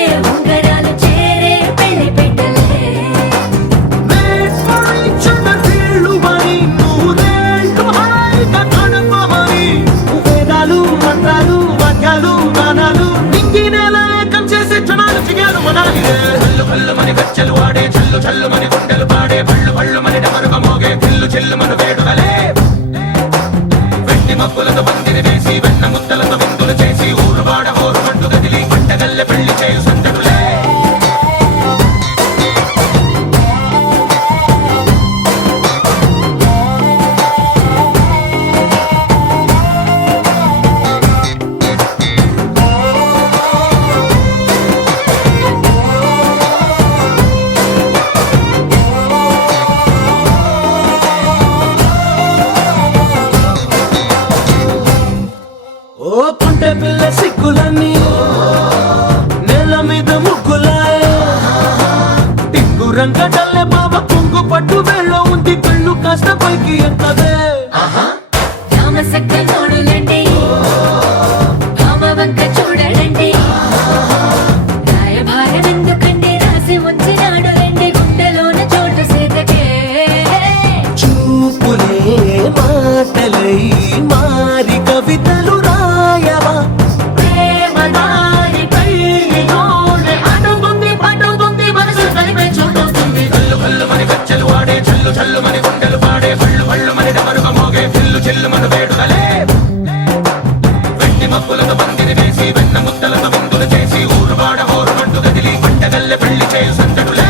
వేళ్ళ ఉంది కళ్ళు కాస్త పైకి ఎక్కదే రామసక్క నోడులండి రామవంక చూడలండి రాయభారం ఎందుకండి రాసి ఉంచినాడు రండి గుండెలోన చోటు సీతకే చూపులే మాటలై మారి కవితలు రాయవా ప్రేమ దారి పెళ్లిలోనే అడుగుంది పడుగుంది మనసు కలిపే చోటొస్తుంది కల్లు కల్లు మని గజ్జలు వాడే చల్లు చల్లు మని గుండెలు పాడే పళ్ళు పళ్ళు మని డమరుగ మోగే చిల్లు చిల్లు మన వేడుదలే వెండి మబ్బులతో పందిరి వేసి వెన్న ముద్దలతో విందులు చేసి ఊరు వాడ హోరు మంటు గదిలి పంటగల్లె పెళ్లి చేయు సందడులే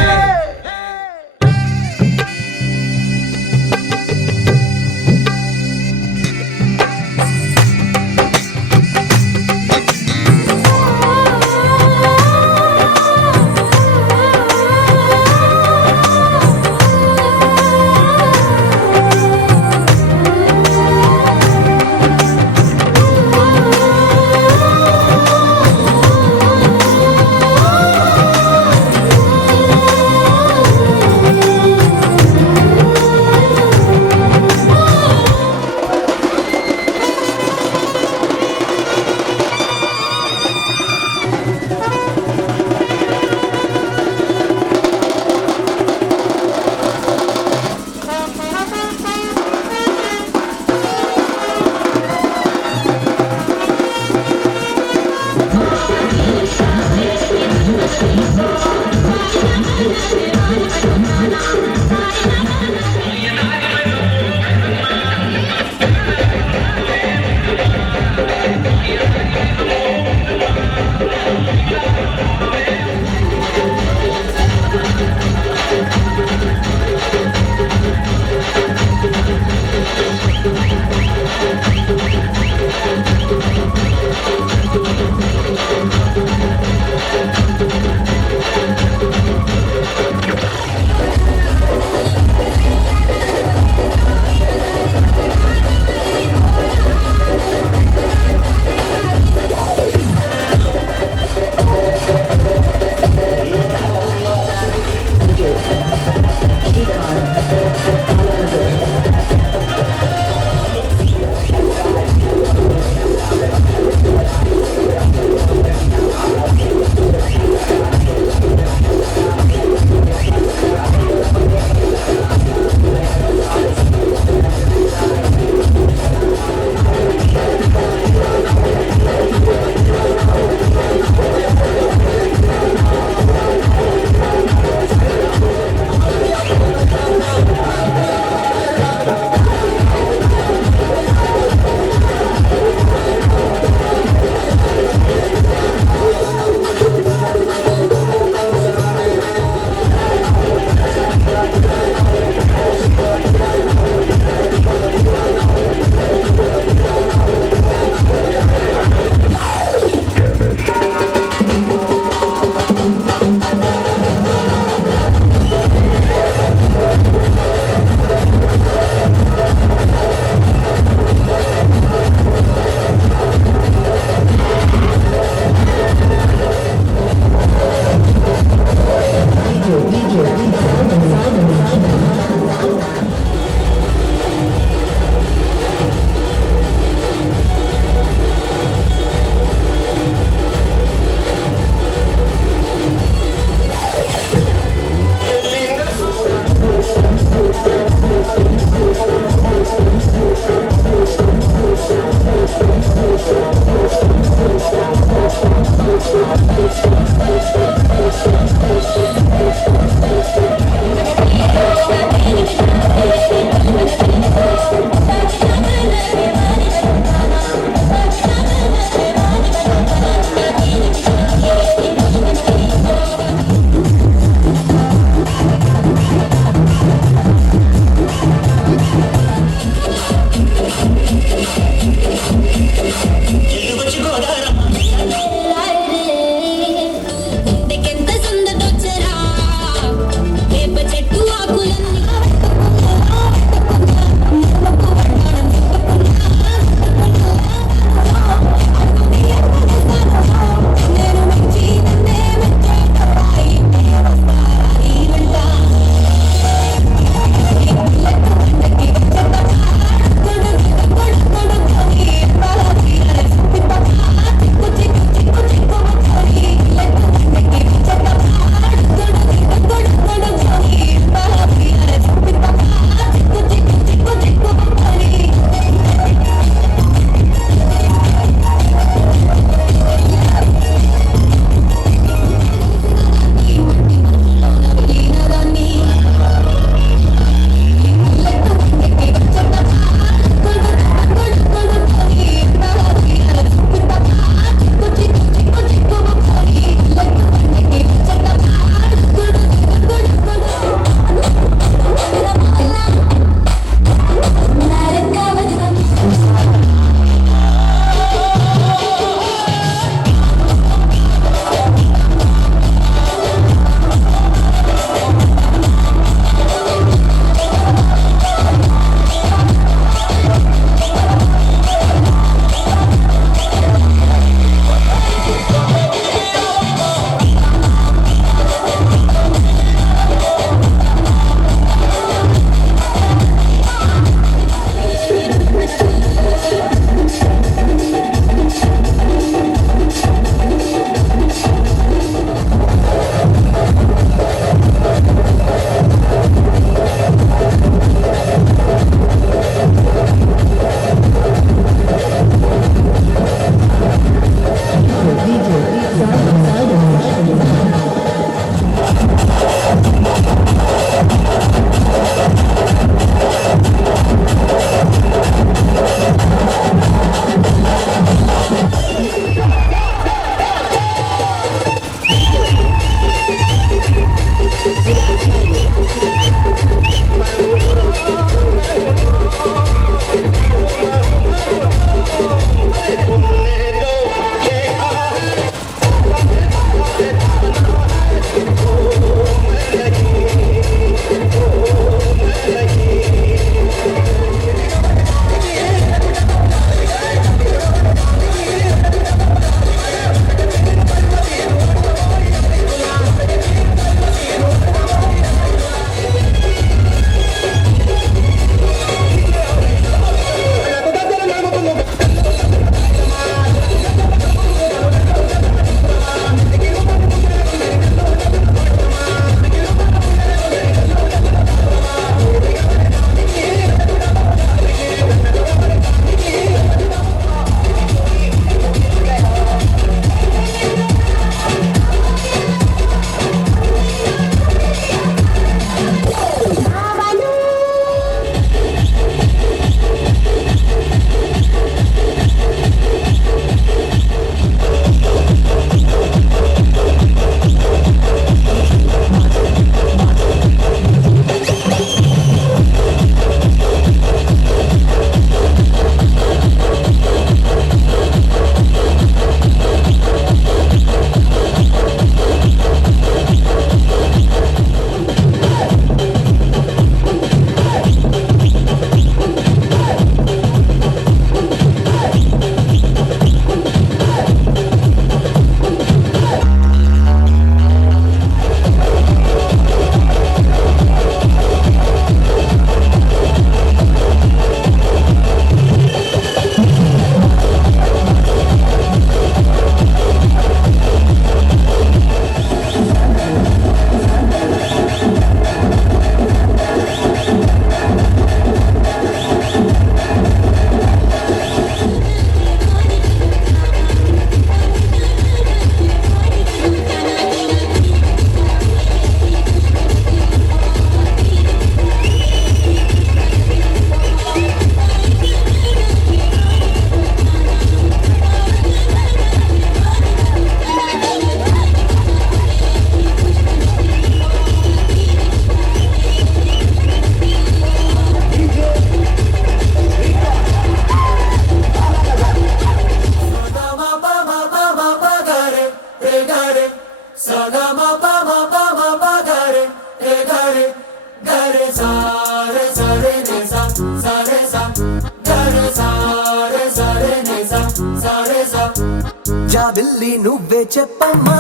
జాబిల్లి నువ్వే చెప్పమ్మా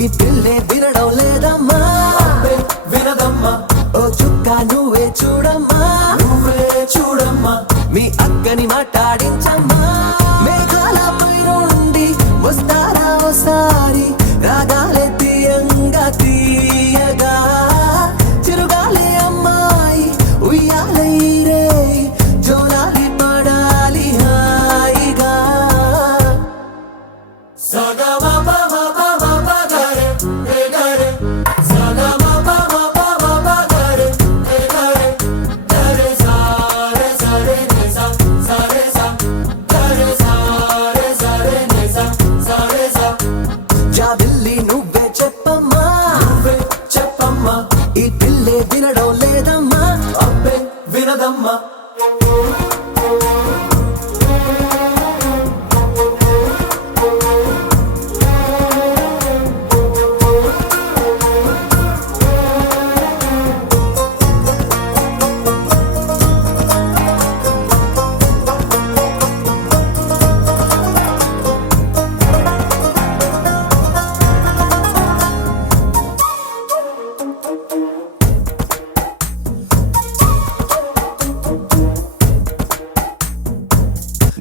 ఈ పిల్లే వినడం లేదమ్మా వినదమ్మా ఓ చుక్క నువ్వే చూడమ్మా మీ అక్కని మాట్లాడించమ్మా మేఘాల పై నుండి వస్తారా ఓసారి రాగాలే తీయగా చిరుగాలే అమ్మాయి ఉయ్యాలే రే జోలాలి పడాలి హాయిగా జాబిల్లి నువ్వే చెప్పమ్మా ఈ పిల్లే వినడం లేదమ్మా అబ్బే వినదమ్మా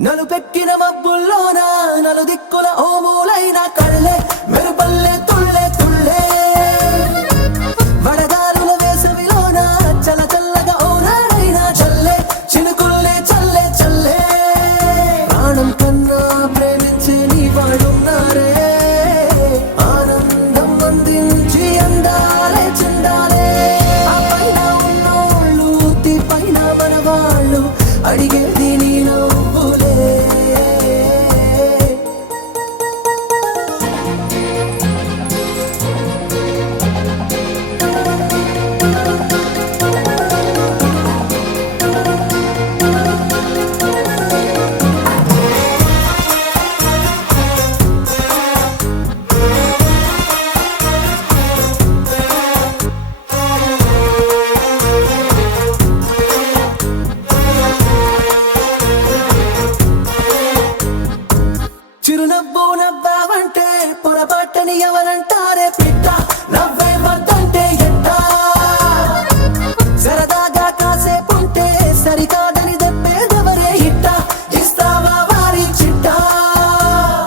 నలు పెట్టిన మబ్బుల్లోన నలు దిక్కుల ఓ మూలైన కళ్ళే మెరుపల్లె తుళ్ళే వడగాలుల వేసవిలోన చల్లగా ఓ నాడైనా చల్లే చినుకుల్లే చల్లే ప్రాణం కన్నా ప్రేమించే నీ వాడున్నారే ఆనందం అందించి అందాలే చెందాలే ఆ పైన ఉన్నోళ్ళు తీ పైన మనవాళ్ళు అడిగేది నీ నవ్వులే చిరునవ్వు నవ్వావంటే పొరపాటని ఎవరంటారే పిట్ట నవ్వే వద్దంటే ఎట్టా సరదాగా కాసేపుంటే సరికాదని దెబ్బేదెవరే ఇట్ట ఇస్తావా వారి చిట్ట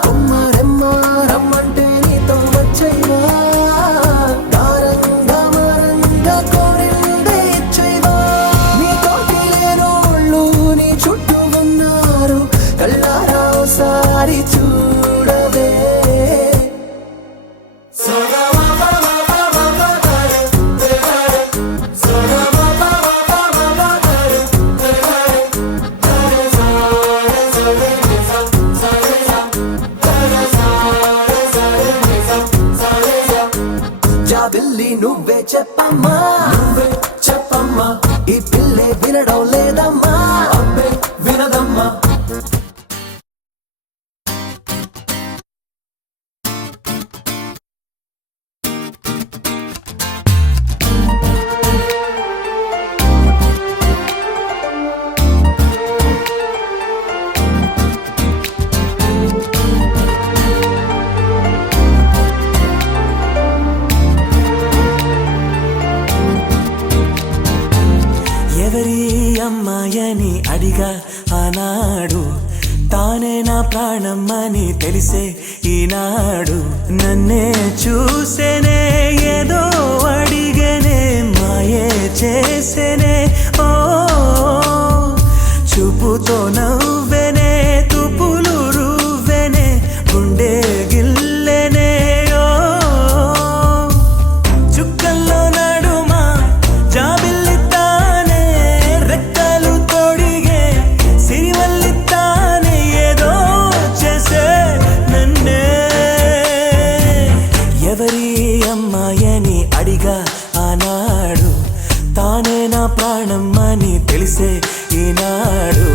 కుమ్మరెమ్మ రమ్మంటే నీతో వచ్చైవా మారంగా కోరిందే ఇచ్చైవా నీతోటి లేనోళ్ళు నీ చుట్టూ ఉన్నారు కళ్ళారా ఓసారి చూడవే జాబిల్లి నువ్వే చెప్పమ్మా ఈ పిల్లే వినడం లేదమ్మా అబ్బే వినదమ్మా ఎవరి అమ్మాయని అడిగా ఆనాడు తానే నా ప్రాణమ్మని తెలిసే ఈనాడు నన్నే చూసేనే ఏదో అడిగనే మాయే చేసేనే ఓ చూపుతో నవ్వెనే తుపులు రువ్వెనే గుండె గిల్లెనే ఓ చుక్కల్లో నడుమా జాబిల్లితానే రెక్కలు తొడిగే సిరివల్లితానే ఏదో చేసే నన్నే ఎవరి అమ్మాయని అడిగా ఆనాడు తానే నా ప్రాణమ్మని తెలిసే ఈనాడు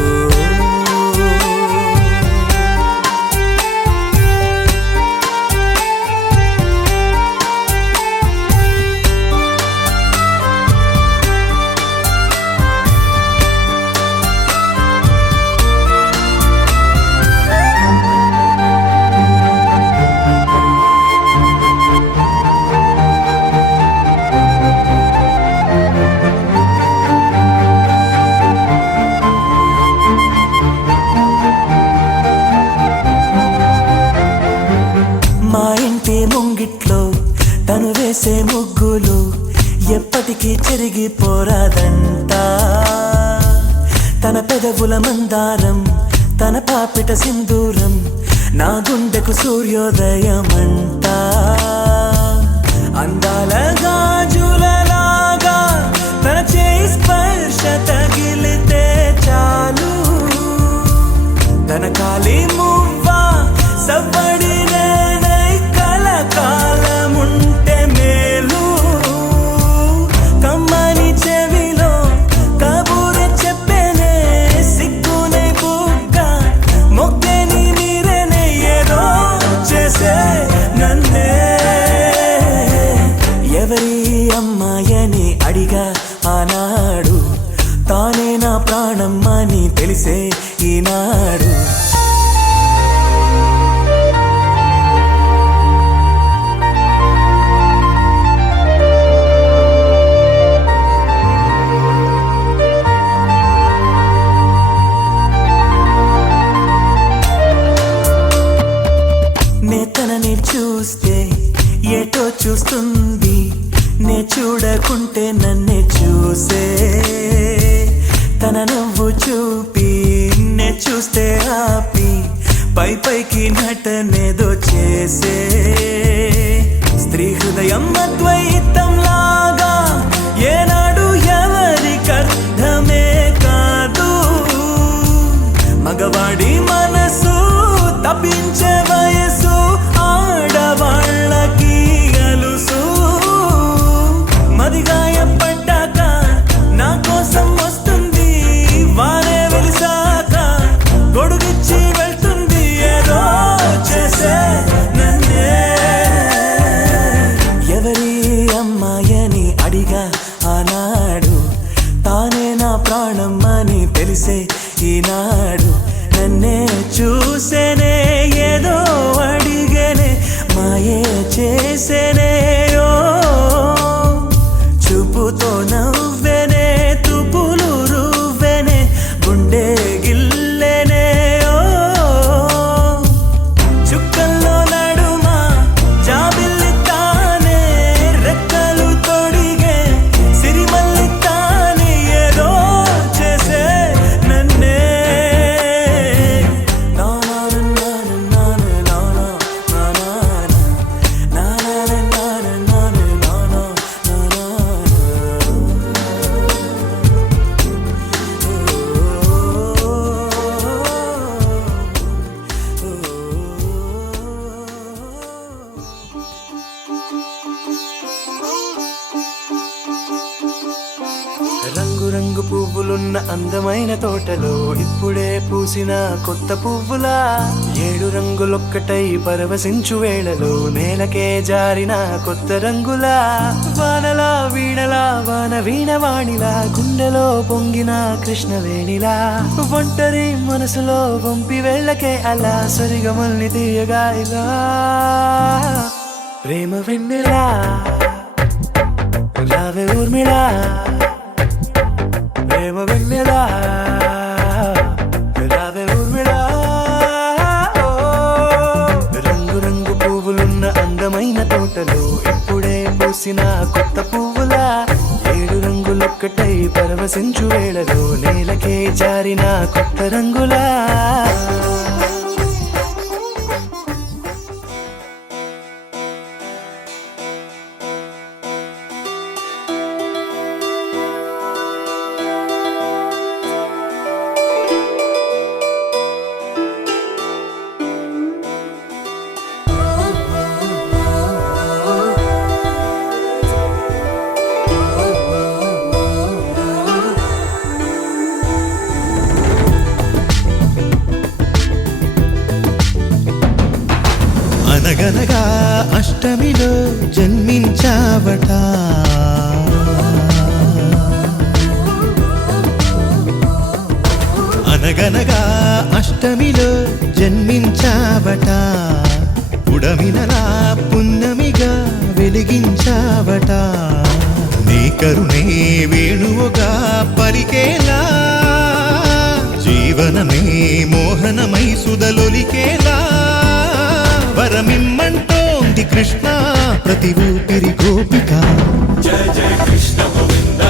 చెరిగిపోరాదంట తన పెదవుల మందారం తన పాపిట సింధూరం నా గుండెకు సూర్యోదయమంట అందాల గాజులలాగా తన చేయి స్పర్శ తగిలితే చాలు తన కాలి మువ్వ సవ్వడినే కలకాలముంటే మేలు కమ్మని చెవిలో కబూరు చెప్పేనే సిగ్గునే బుగ్గ మొగ్గని మీరేనే ఏదో చేసే నన్నే ఎవరి అమ్మాయని అడిగా ఆనాడు తానే నా ప్రాణం అని తెలిసే ఈనాడు నేతనని చూస్తే ఏటో చూస్తుంది నే చూడకుంటే నన్నే చూసే తన నవ్వు చూపి నే చూస్తే ఆపి పై పైకి నటనేదో చేసే స్త్రీ హృదయం అద్వైతం లాగా ఏనాడు ఎవరికర్థమే కాదు మగవాడి మనసు తప్పించే వయసు ఆడవాళ్ళకి అలుసు మదిగాయపడ్డాక నా కోసం వస్తుంది వారే వెలిసాక గొడుగిచ్చి వెళ్తుంది ఏదో చేసే నన్నే ఎవరి అమ్మాయని అడిగా ఆనాడు తానే నా ప్రాణం అని తెలిసే ఈనాడు నన్నే చూసేనే ఏదో అడిగేనే మాయే చేసేనే ఓ చూపుతో నవ్వేనే తుపులు రువ్వేనే గుండె గిల్లేనే ఓ చుక్కల్లో నడుమా జాబిల్లి తానే రెక్కలు తొడిగే సిరిమల్లి తానే ఏదో చేసే నన్నే రంగు రంగు పువ్వులున్న అందమైన తోటలో ఇప్పుడే పూసిన కొత్త పువ్వులా 7 రంగులొక్కటై పరవశించు వేళలో నేలకే జారిన కొత్త రంగులా వానలా వీణలా వాన వీణవాణిలా గుండెలో పొంగిన కృష్ణవేణిలా ఒంటరి మనసులో వంపి వెళ్ళకే అలా సరిగమల్ని తీయగా ఇలా ప్రేమ వెన్నెలా రావే ఊర్మిళా ప్రేమ వెన్నెలా రావే ఊర్మిళా రంగు రంగు పువ్వులున్న అందమైన తోటలో ఇప్పుడే పూసిన కొత్త పువ్వులా 7 రంగులొక్కటై పరవశించు వేళలో నేలకే జారిన కొత్త రంగులా అనగనగా అష్టమిలో జన్మించావట అనగనగా అష్టమిలో జన్మించావట పుడమినలా పున్నమిగా వెలిగించావట నీ కరుణే వేణువుగా పలికేలా జీవనమే మోహనమై సుధలొలికేలా వరమిమ్మంటోంది కృష్ణ ప్రతి ఊపిరి గోపిక జయ జయ కృష్ణ గోవింద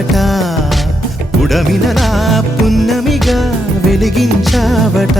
వెలిగించావట ఉడమినలా పున్నమిగా వెలిగించావట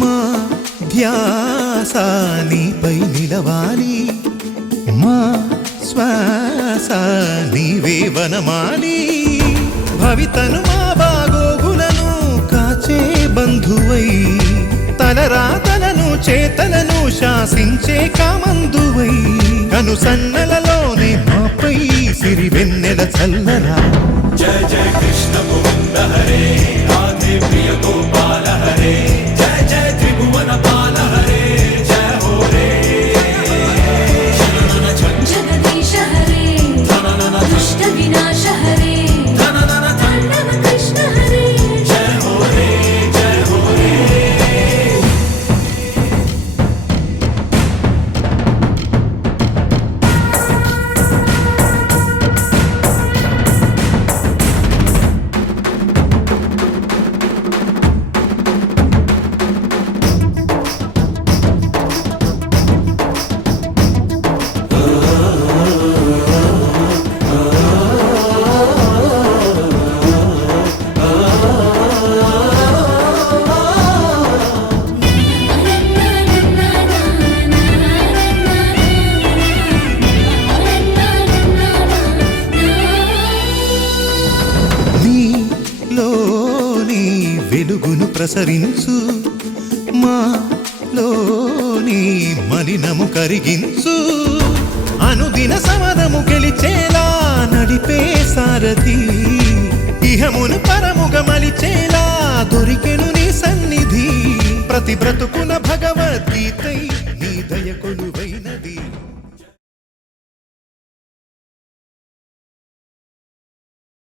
మా ధ్యాస నీపై నిలవాలి మా శ్వాస నీవే వనమాలి భవితను మా బాగోగులను కాచే బంధువై తలరాతలను చేతలను శాసించే కామందువై కను సన్నలలోనే మాపై సిరి వెన్నెల చల్లరా జయ జయ కృష్ణ గోవింద హరే రాధే ప్రియ గోపాల హరే జయ జయ త్రిభువన పాల హరే జయ హో రే జగదీశ హరే దుష్ట వినాశ హరే తాండవ కృష్ణ హరే జయ హో రే జయ హో రే నీలోని వెలుగును ప్రసరించు మాలోని మలినము కరిగించు అనుదిన సమరము గెలిచేలా నడిపే సారథి ఇహమును పరముగ మలిచేలా దొరికెను నీ సన్నిధి ప్రతి బ్రతుకున భగవద్గీతై నీ దయ కొలువైనది